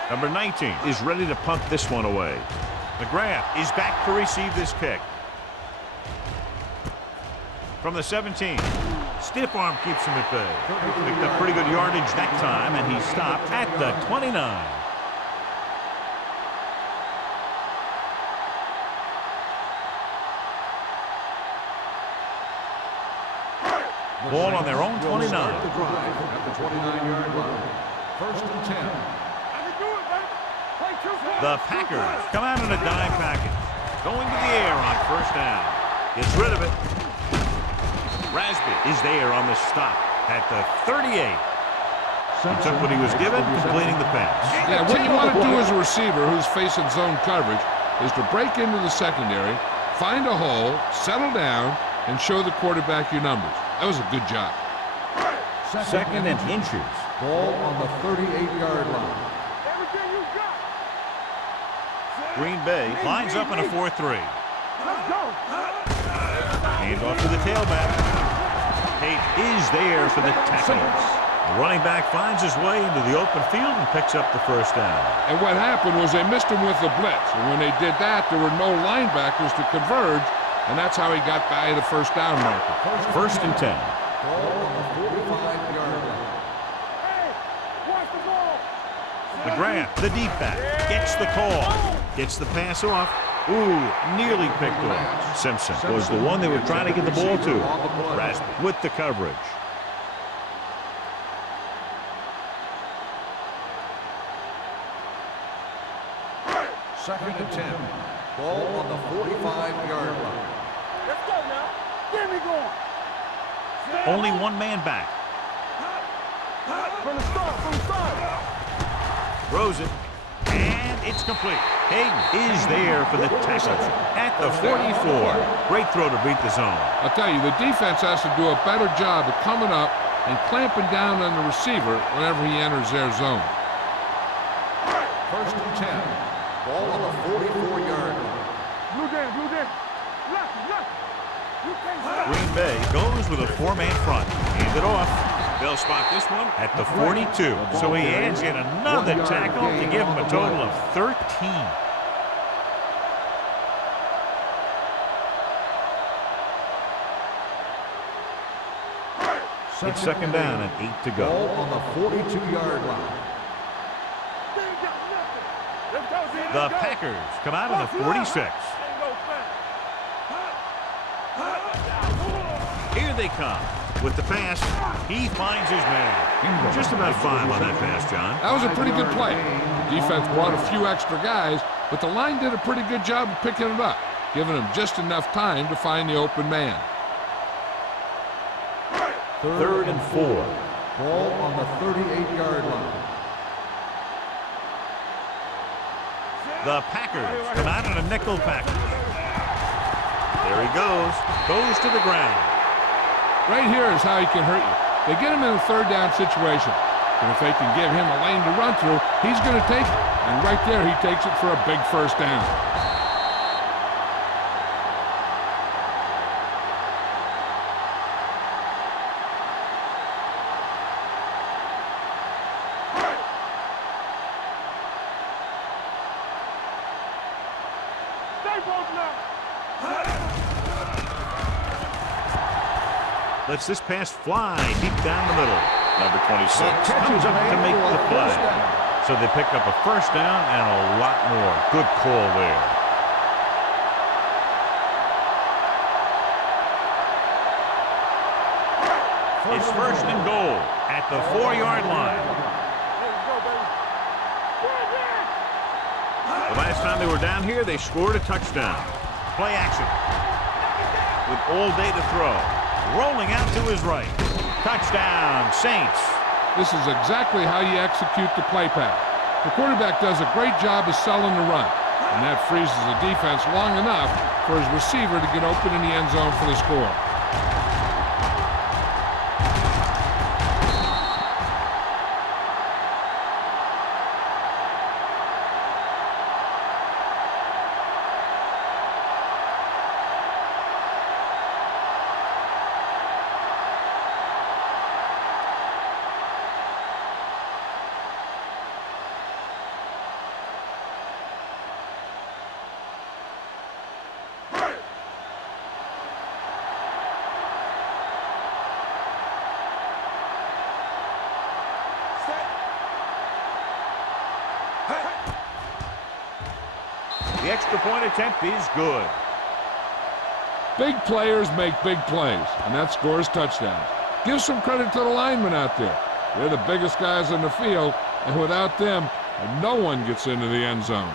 Number 19 is ready to punt this one away. McGrath is back to receive this kick. From the 17, stiff arm keeps him at bay. Picked up pretty good yardage that time, and he stopped at the 29. Ball on their own 29. The drive at the 29-yard line. 1st and 10. The Packers come out in a dime package. Going to the air on 1st down. Gets rid of it. Rasby is there on the stop at the 38. He took what he was given, completing the pass. Yeah, what you want to do as a receiver who's facing zone coverage is to break into the secondary, find a hole, settle down, and show the quarterback your numbers. That was a good job. 2nd and inches. Ball on the 38-yard line. Green Bay lines up in a 4-3. Hand off to the tailback. Tate is there for the tackle. The running back finds his way into the open field and picks up the 1st down. And what happened was they missed him with the blitz. And when they did that, there were no linebackers to converge, and that's how he got by the 1st down marker. 1st and 10. Ball on the 45-yard line. McGrath, the deep back, gets the call. Gets the pass off. Ooh, nearly picked off. Simpson was the one they were trying to get the ball to. Rasby with the coverage. Second and 10. Ball on the 45-yard line. Let's go now. Get me going. Only one man back. From the start. Throws it, and it's complete. Hayden is there for the tackle at the 44. Great throw to beat the zone. I'll tell you, the defense has to do a better job of coming up and clamping down on the receiver whenever he enters their zone. First and 10. Ball on the 44-yard line. Blue game. Left. You can't stop. Green Bay goes with a 4-man front. Hand it off. They'll spot this one at the 42. So he adds yet another tackle to give him a total of 13. It's second down and 8 to go. Ball on the 42-yard line. They ain't got nothing. Let's go, D. The Let's go. Packers come out on the 46. Ain't no thing. Here they come. With the pass, he finds his man. Just about 5 on that pass, John. That was a pretty good play. The defense brought a few extra guys, but the line did a pretty good job of picking it up, giving them just enough time to find the open man. Third and 4. Ball on the 38-yard line. The Packers come out in a nickel package. There he goes. Goes to the ground. Right here is how he can hurt you. They get him in a third down situation. And if they can give him a lane to run through, he's going to take it. And right there, he takes it for a big first down. Stay both now. Lets this pass fly deep down the middle. Number 26 comes up to make the play. So they pick up a first down and a lot more. Good call there. It's first and goal at the 4-yard line. Let's go, baby. The last time they were down here, they scored a touchdown. Play action. With all day to throw. Rolling out to his right. Touchdown, Saints. This is exactly how you execute the play pass. The quarterback does a great job of selling the run, and that freezes the defense long enough for his receiver to get open in the end zone for the score. The extra point attempt is good. Big players make big plays, and that scores touchdowns. Give some credit to the linemen out there. They're the biggest guys in the field, and without them, no one gets into the end zone.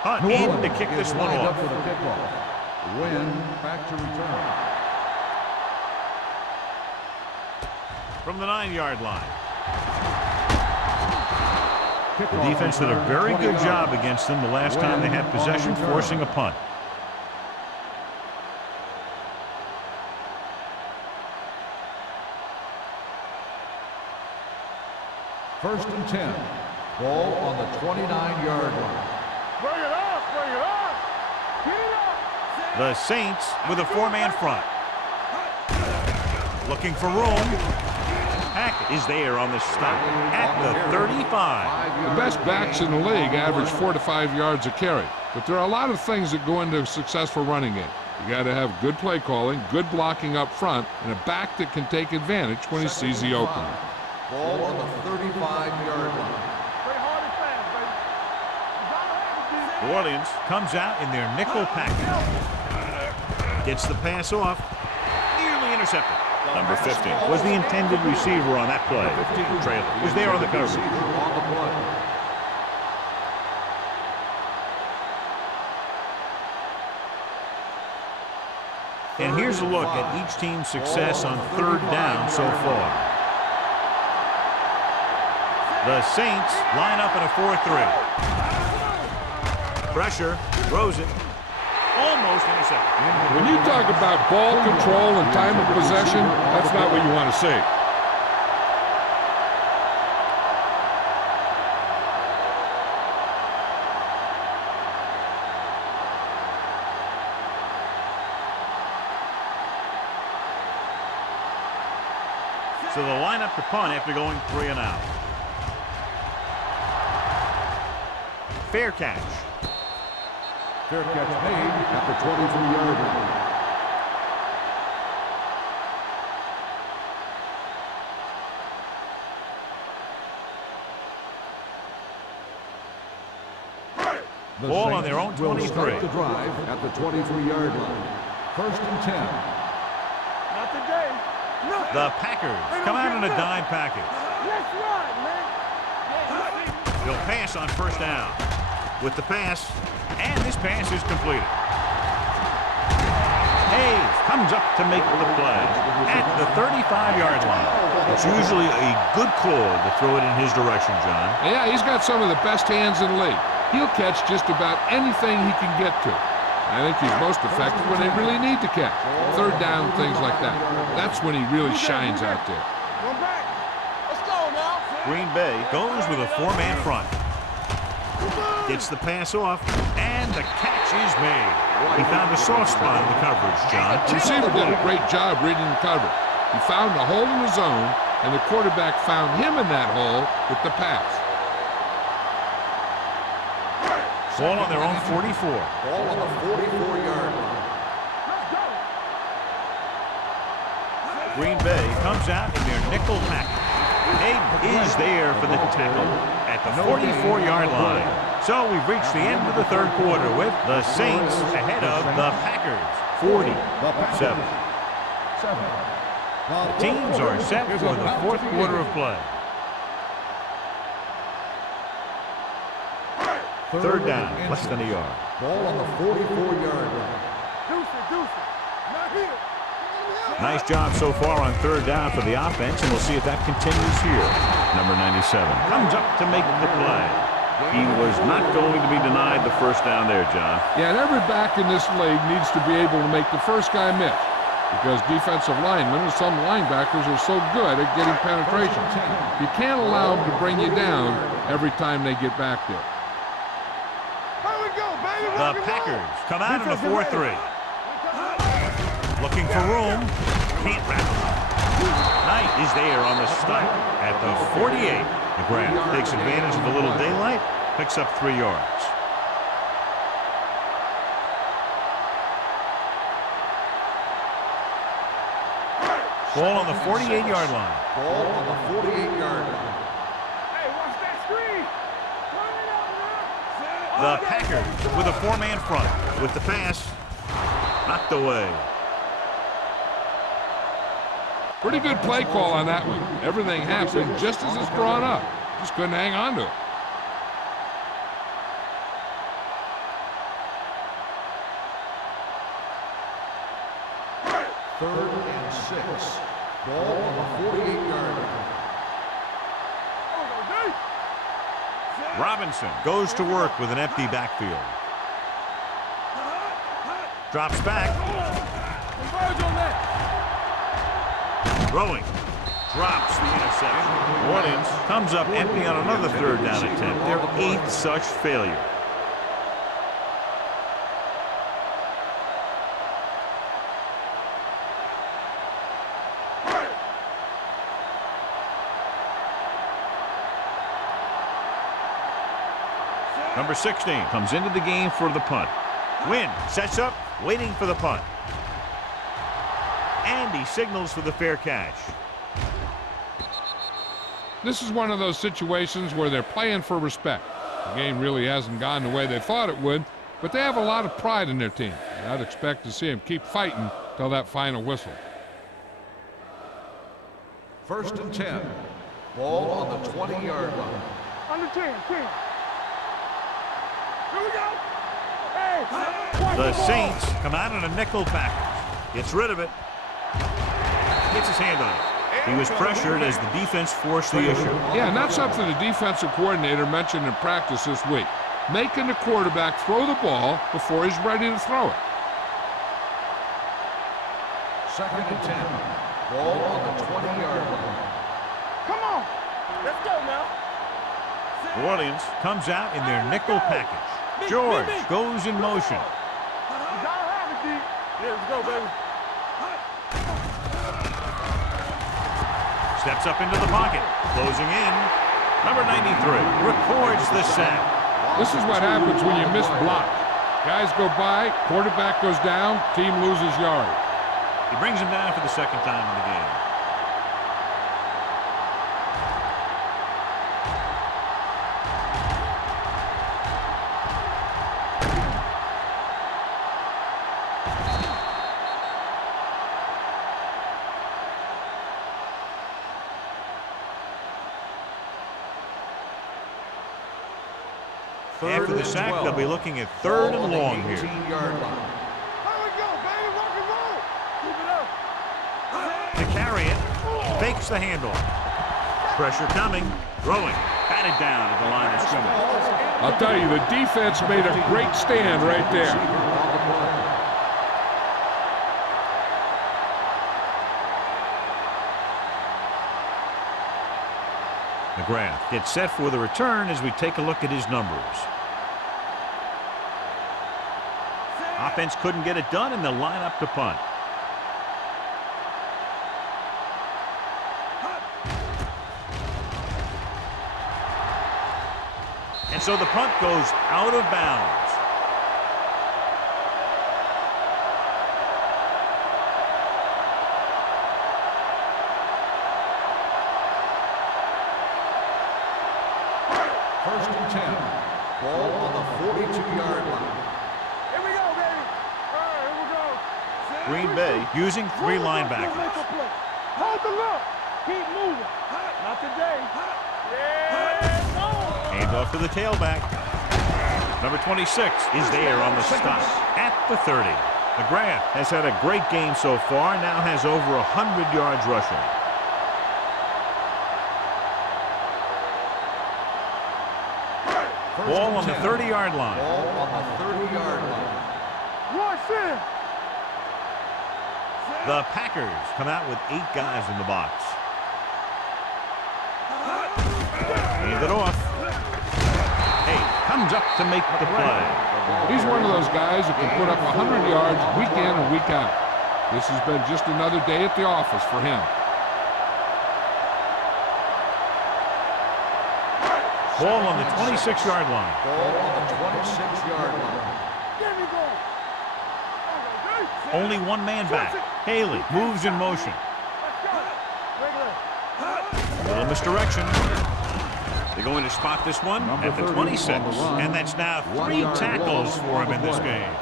Hunt in to kick this one off. For the kickoff. Win back to return. From the 9-yard line. The defense did a very good job against them the last time they had possession, forcing a punt. First and 10. Ball on the 29-yard line. Bring it up. Get it up. The Saints with a 4-man front. Looking for room. Hackett is there on the stop at the 35. The best backs in the league average 4 to 5 yards a carry. But there are a lot of things that go into a successful running game. You got to have good play calling, good blocking up front, and a back that can take advantage when he sees the opening. Ball on the 35-yard line. Play hard and fast, baby. You gotta have it, D. New Orleans comes out in their nickel package. Gets the pass off. Nearly intercepted. Number 50 was the intended receiver on that play. Trailer was there on the coverage. On the play. And here's a look at each team's success on third down so far. The Saints line up in a 4-3. Pressure, throws it, almost intercepted. When you talk about ball control and time of possession, that's not what you want to see. So they'll line up to punt after going 3 and out. Fair catch. Fair catch made at the 23-yard line. Ball on their own 23. Start the drive at the 23-yard line. 1st and 10. Not today. No. The Packers come out in a dime package. Let's run, man. They'll pass on 1st down. With the pass, and this pass is completed. Hayes comes up to make the play at the 35-yard line. It's usually a good call to throw it in his direction, John. Yeah, he's got some of the best hands in the league. He'll catch just about anything he can get to. I think he's most effective when they really need to catch. 3rd down, things like that. That's when he really shines out there. Go back. Let's go now. Green Bay goes with a 4-man front. Gets the pass off, and the catch is made. He found a soft spot in the coverage, John. The receiver did a great job reading the cover. He found a hole in the zone, and the quarterback found him in that hole with the pass. Ball on their own 44. Ball on the 44-yard line. Green Bay comes out in their nickel package. Egg is there for the tackle at the 44-yard line. So we've reached the end of the 3rd quarter with the Saints ahead of the Packers, 47. The teams are set for the 4th quarter of play. 3rd down, less than a yard. Ball on the 44-yard line. Deuce. Not here. Nice job so far on 3rd down for the offense, and we'll see if that continues here. Number 97 comes up to make the play. He was not going to be denied the 1st down there, John. Yeah, and every back in this league needs to be able to make the first guy miss, because defensive linemen and some linebackers are so good at getting penetration. You can't allow them to bring you down every time they get back there. Here we go, baby. The Packers come out in a 4-3. Looking for room. Can't wrap it up. Knight is there on the stop at the 48. McGrath takes advantage of a little daylight, picks up 3 yards. Ball on the 48-yard line. Ball on the 48-yard line. Hey, watch that screen. Run it out now. The Packers with a 4-man front. With the pass, knocked away. Pretty good play call on that one. Everything happened just as it's drawn up. Just couldn't hang on to it. 3rd and 6. Ball on the 48-yard line. Robinson goes to work with an empty backfield. Drops back. Converge on that. Throwing. Drops the interception. New Orleans comes up empty on another 3rd down attempt. Their 8th such failure. Number 16 comes into the game for the punt. Wynn sets up, waiting for the punt. And he signals for the fair catch. This is one of those situations where they're playing for respect. The game really hasn't gone the way they thought it would, but they have a lot of pride in their team. And I'd expect to see them keep fighting till that final whistle. First and 10. Ball on the 20-yard line. Under 10. Here we go. Hey. The Saints come out in a nickel package. Gets rid of it. Gets his hand on it. He was pressured as the defense forced the issue. Yeah, and that's something the defensive coordinator mentioned in practice this week. Making the quarterback throw the ball before he's ready to throw it. Second and 10. Ball on the 20-yard line. Come on. Let's go now. New Orleans comes out in their nickel package. George goes in motion. You gotta have it, D. Yeah, let's go, baby. Steps up into the pocket. Closing in. Number 93 records the sack. This is what happens when you miss blocks. Guys go by, quarterback goes down, team loses yards. He brings him down for the second time in the game. After the sack, they'll be looking at third and long here. 18-yard line. Here we go, baby. Rock and roll. Keep it up. To carry it, fakes the handoff. Pressure coming, throwing, batted down at the line of scrimmage. I'll tell you, the defense made a great stand right there. McGrath gets set for the return as we take a look at his numbers. Offense couldn't get it done, and they'll line up to punt. And so the punt goes out of bounds. First and 10. Ball on the 42-yard line. Here we go, baby. All right, here we go. Green Bay using three linebackers. Hold the look. Keep moving. Not today. Yeah, no. Handoff to the tailback. Number 26 is there on the stop at the 30. McGrath has had a great game so far, now has over 100 yards rushing. Ball on the 30-yard line. Ball on the 30-yard line. Watch in. The Packers come out with 8 guys in the box. Hand it off. Hey, comes up to make the play. He's one of those guys who can put up 100 yards week in and week out. This has been just another day at the office for him. Ball on the 26-yard line. Ball on the 26-yard line. There we go. Only one man back. Haley moves in motion. Let's go. Regular. A little misdirection. They're going to spot this one at the 26. And that's now 3 tackles for him in this game.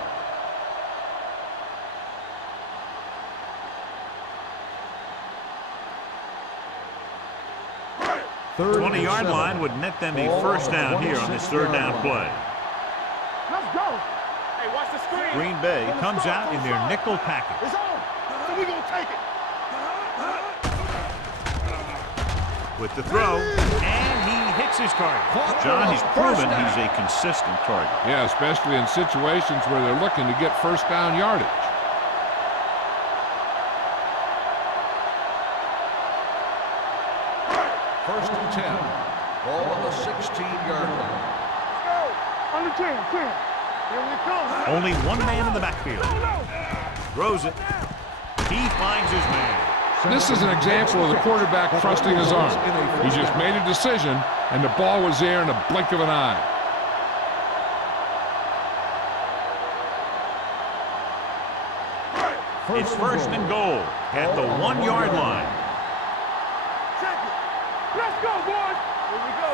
20-yard line would net them a first down here on this third down play. Let's go. Hey, watch the screen. Green Bay comes out in their nickel package. It's on. So we're going to take it. With the throw, and he hits his target. John, he's proven he's a consistent target. Yeah, especially in situations where they're looking to get first down yardage. First and 10. Ball on the 16-yard line. Let's go. Under 10. Here we come. Only one man in the backfield. Throws it. He finds his man. This is an example of the quarterback trusting his arm. He just made a decision, and the ball was there in a blink of an eye. It's first and goal at the 1-yard line. Check it. Let's go, boys. Here we go.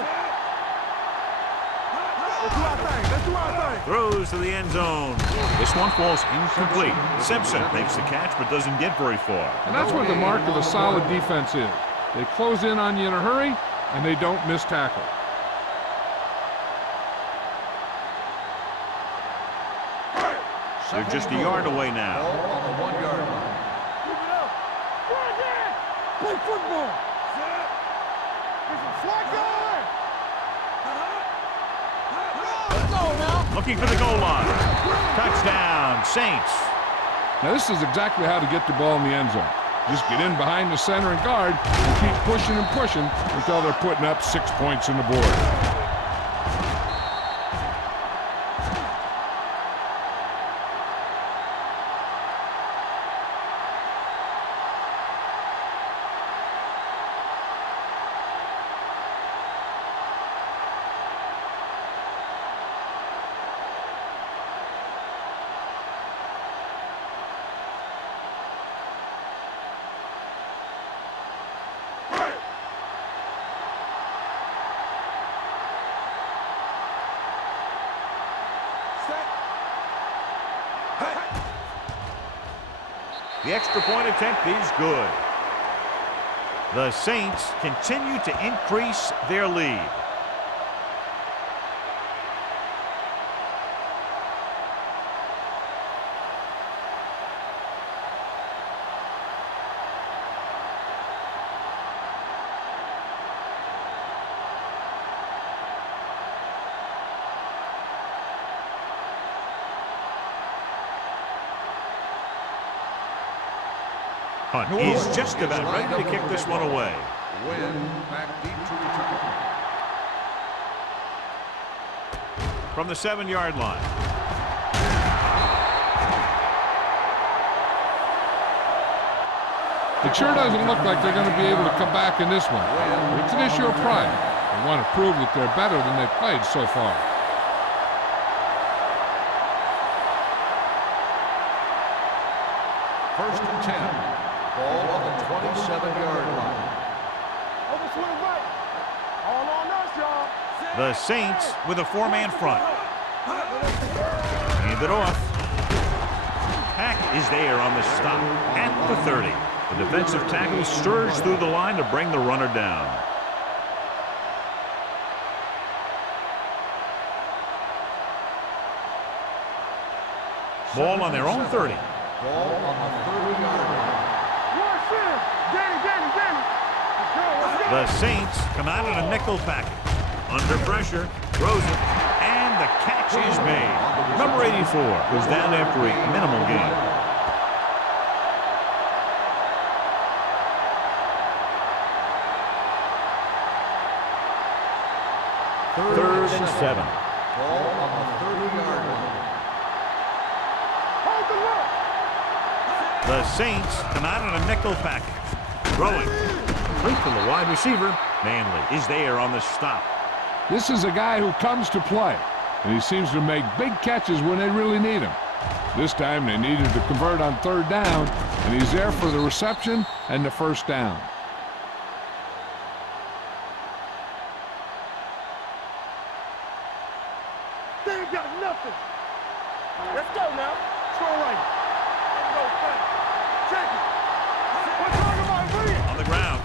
Let's do our thing. Let's do our thing. Throws to the end zone. This one falls incomplete. Simpson makes the catch but doesn't get very far. And that's what the mark of a solid defense is. They close in on you in a hurry, and they don't miss tackle. They're just a yard away now. Ball on the 1 yard line. Keep it up. Right there. Play football. Get some slack going. Let's go now. Looking for the goal line. Touchdown, Saints. Now, this is exactly how to get the ball in the end zone. Just get in behind the center and guard and keep pushing and pushing until they're putting up 6 points on the board. The extra point attempt is good. The Saints continue to increase their lead. Hunt is just about ready to kick this one away. Win back deep to return. From the 7-yard line. It sure doesn't look like they're going to be able to come back in this one. It's an issue of pride. They want to prove that they're better than they've played so far. First and 10. Ball on the 27-yard line. Over swing right. All on us, y'all. The Saints with a 4-man front. Hand it off. Pack is there on the stop at the 30. The defensive tackle surged through the line to bring the runner down. Ball on their own 30. Ball on the 30-yard line. The Saints come out in a nickel package. Under pressure, throws it, and the catch is made. Number 84 was down after a minimal gain. Third and 7. Ball on the 30-yard line. Hold the look. The Saints come out in a nickel package. Throwing. Right from the wide receiver. Manley is there on the stop. This is a guy who comes to play, and he seems to make big catches when they really need him. This time they needed to convert on 3rd down, and he's there for the reception and the 1st down. They ain't got nothing. Let's go now. Throw right. Go back. Check it. What's talking about Williams? On the ground.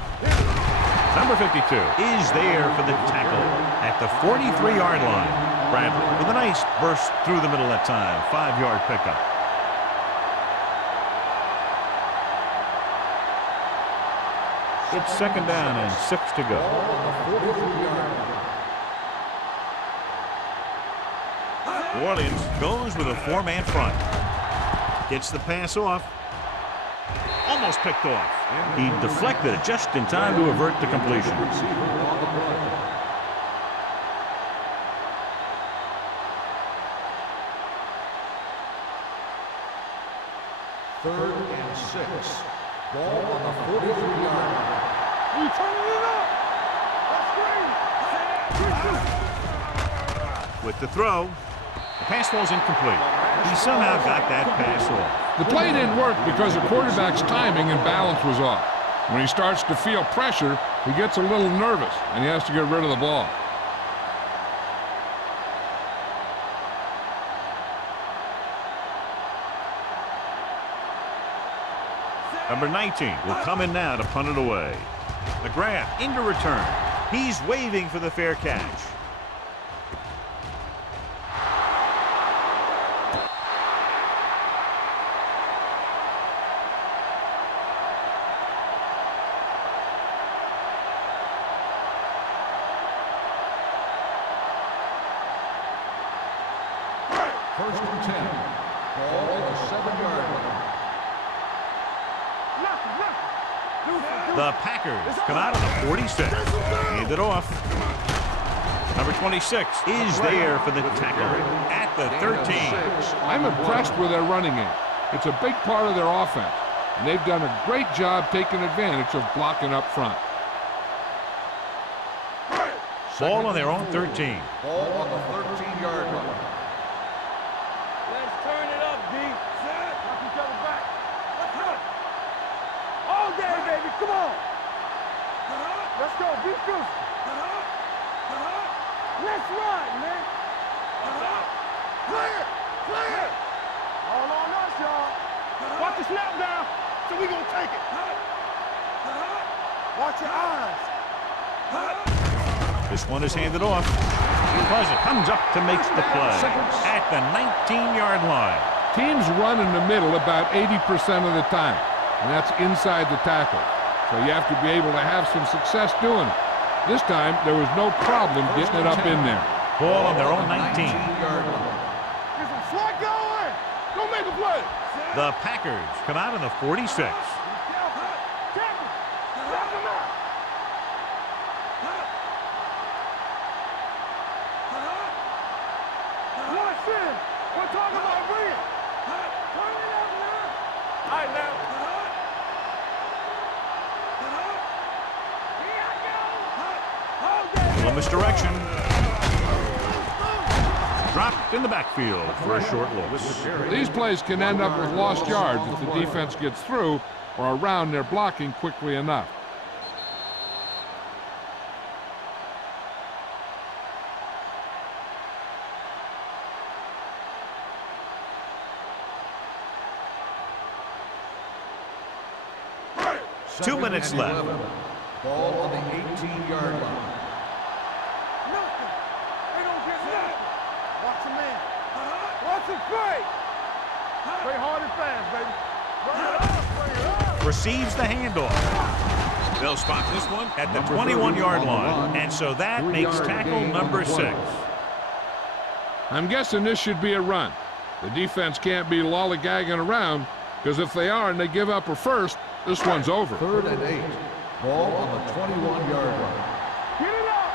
Number 52 is there for the tackle at the 43-yard line. Bradley with a nice burst through the middle that time. 5-yard pickup. It's 2nd down and 6 to go. Ball on the 43-yard line. New Orleans goes with a 4-man front. Gets the pass off. Almost picked off. He deflected it just in time to avert the completion. Receiver on the play. Third and 6. Ball on the 43-yard line. We turning it up. Let's screen. With the throw, the pass falls incomplete. He somehow got that pass off. The play didn't work because the quarterback's timing and balance was off. When he starts to feel pressure, he gets a little nervous, and he has to get rid of the ball. Number 19 will come in now to punt it away. The grab into return. He's waving for the fair catch. First and 10. Ball on the 7-yard line. The Packers come out of the 46. Hand it off. Number 26 is there for the tackle at the 13. I'm impressed with their running game. It's a big part of their offense, and they've done a great job taking advantage of blocking up front. Ball on their own 13. Ball on the 13-yard line. Let's turn it up, D. Knock each other back. Let's go. All day, baby. Come on. Let's go. Be good. Let's ride, man. Clear. Clear. All on us, y'all. Watch the snap down, so we gonna take it. Watch your eyes. This one is handed off. Pleasant comes up to make the play at the 19-yard line. Teams run in the middle about 80% of the time, and that's inside the tackle. So you have to be able to have some success doing it. This time, there was no problem getting it up in there. Ball on their own 19. Yard line. Get some slot going. Go make a play. The Packers come out in the 46. Check him. Check him out. Watch in. We're talking about brilliant. Turn it up now. All right, now. Here I go. Hold that. Little misdirection. Dropped in the backfield for a short loss. These plays can end up with lost yards if the defense gets through or around their blocking quickly enough. Two minutes left. 11. Ball on the 18-yard line. Nothing. They don't get nothing. Watch him in. Watch him play. Play hard and fast, baby. Bring it up. Bring it up. Receives the handoff. They'll spot this one at the 21-yard line. And so that makes tackle number 6. I'm guessing this should be a run. The defense can't be lollygagging around, because if they are and they give up a first, this one's over. 3rd and 8. Ball on the 21-yard line. Get it up.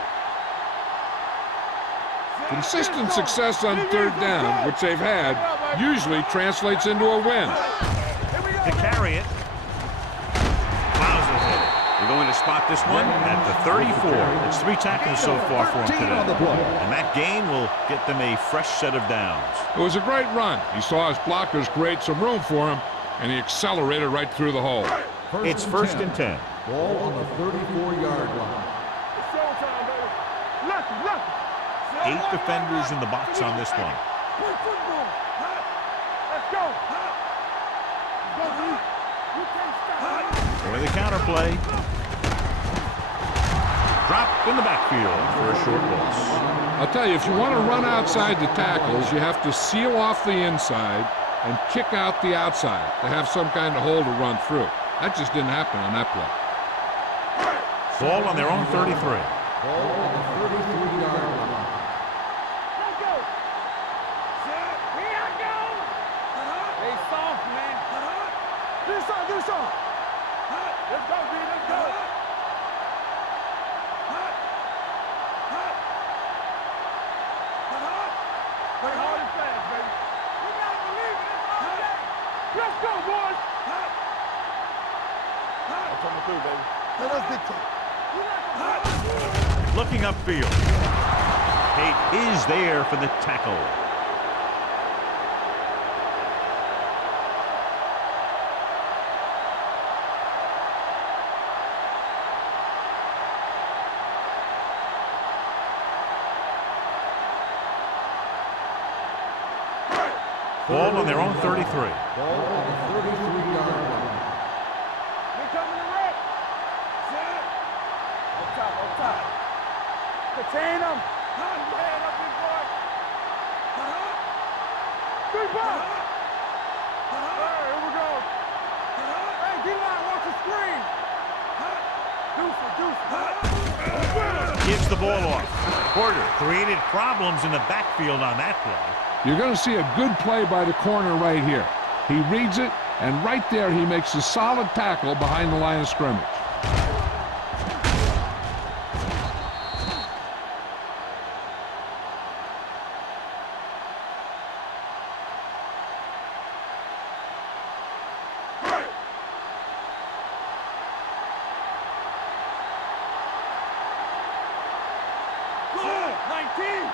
Consistent success on 3rd down, which they've had, usually translates into a win. To carry it. Plows ahead. We're going to spot this one at the 34. It's 3 tackles so far for him today. And that gain will get them a fresh set of downs. It was a great run. He saw his blockers create some room for him, and he accelerated right through the hole. It's 1st and 10. Ball on the 34-yard line. It's showtime, baby. Left. 8 defenders in the box on this one. Play football. Let's go. Go, D. You can't stop. Going the counter play. Dropped in the backfield for a short loss. I'll tell you, if you want to run outside the tackles, you have to seal off the inside and kick out the outside to have some kind of hole to run through. That just didn't happen on that play. Ball on their own 33. Ball on the 33-yard line. Let's go. Here I go. They soft, man. Do some. Let's go, D. Let's go. Play hard and fast, baby. You gotta believe it. It's all day. Let's go, boys. I'm coming through, baby. Let us dictate. Looking upfield. Tate is there for the tackle. Ball on their own 33. Ball on the 33-yard line. They coming to wreck. up top. Contain him. Head up, big boy. Big boy. Here we go. Hey, D-line, watch the screen. Deuce. Gives the ball off. Porter created problems in the backfield on that play. You're going to see a good play by the corner right here. He reads it, and right there he makes a solid tackle behind the line of scrimmage. Good. 19.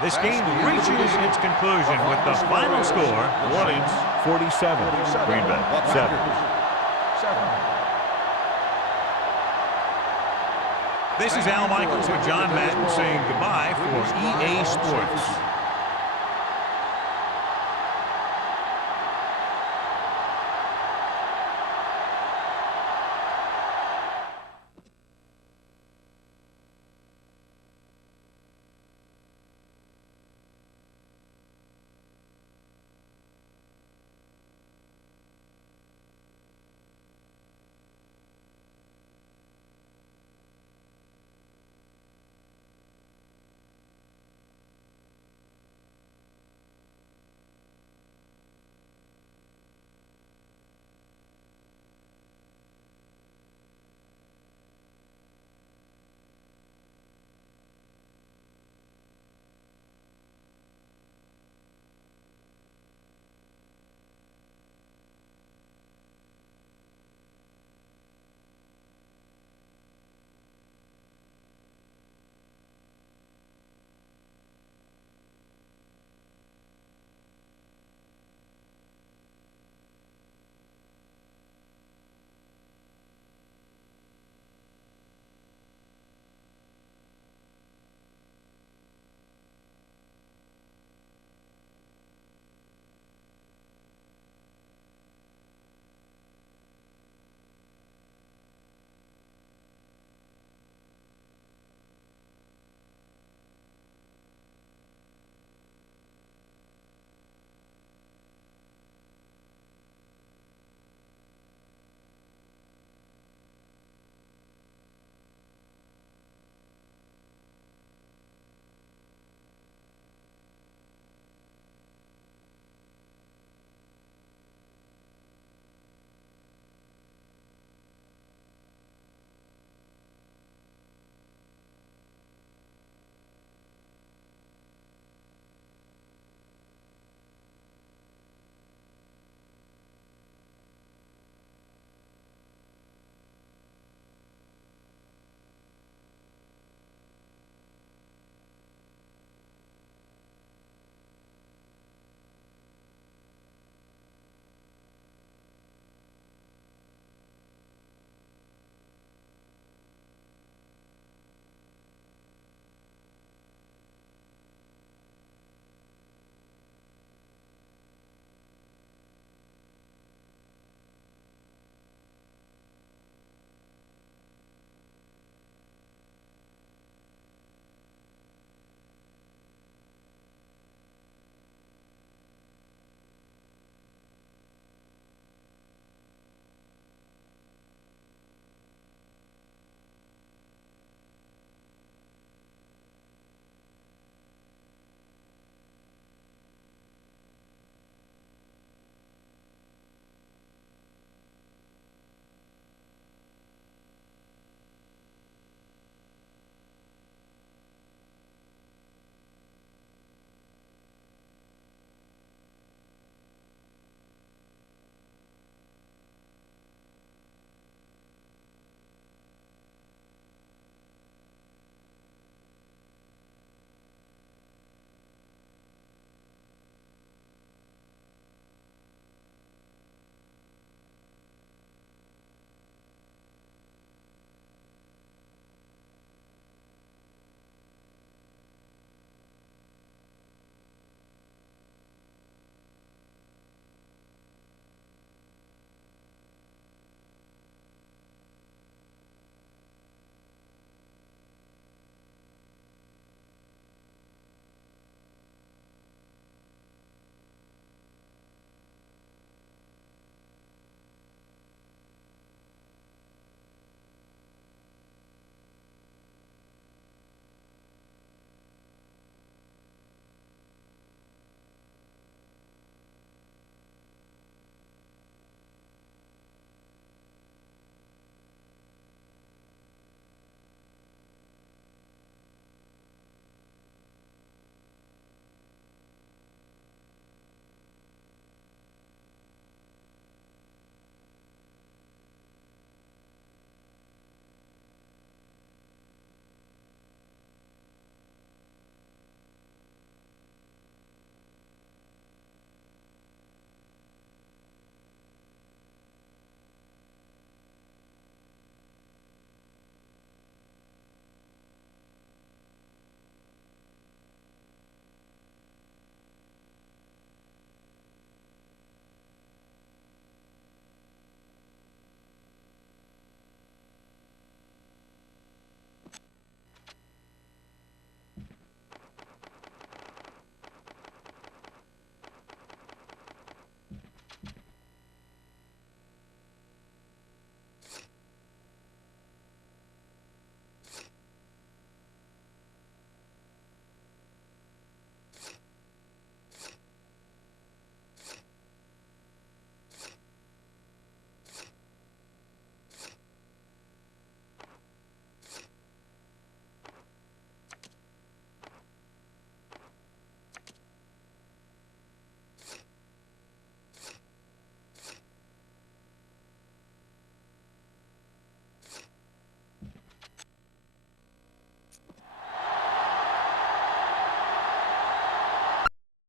This game reaches its conclusion with the final score, New Orleans 47, Green Bay 7. This is Al Michaels with John Madden saying goodbye for EA Sports.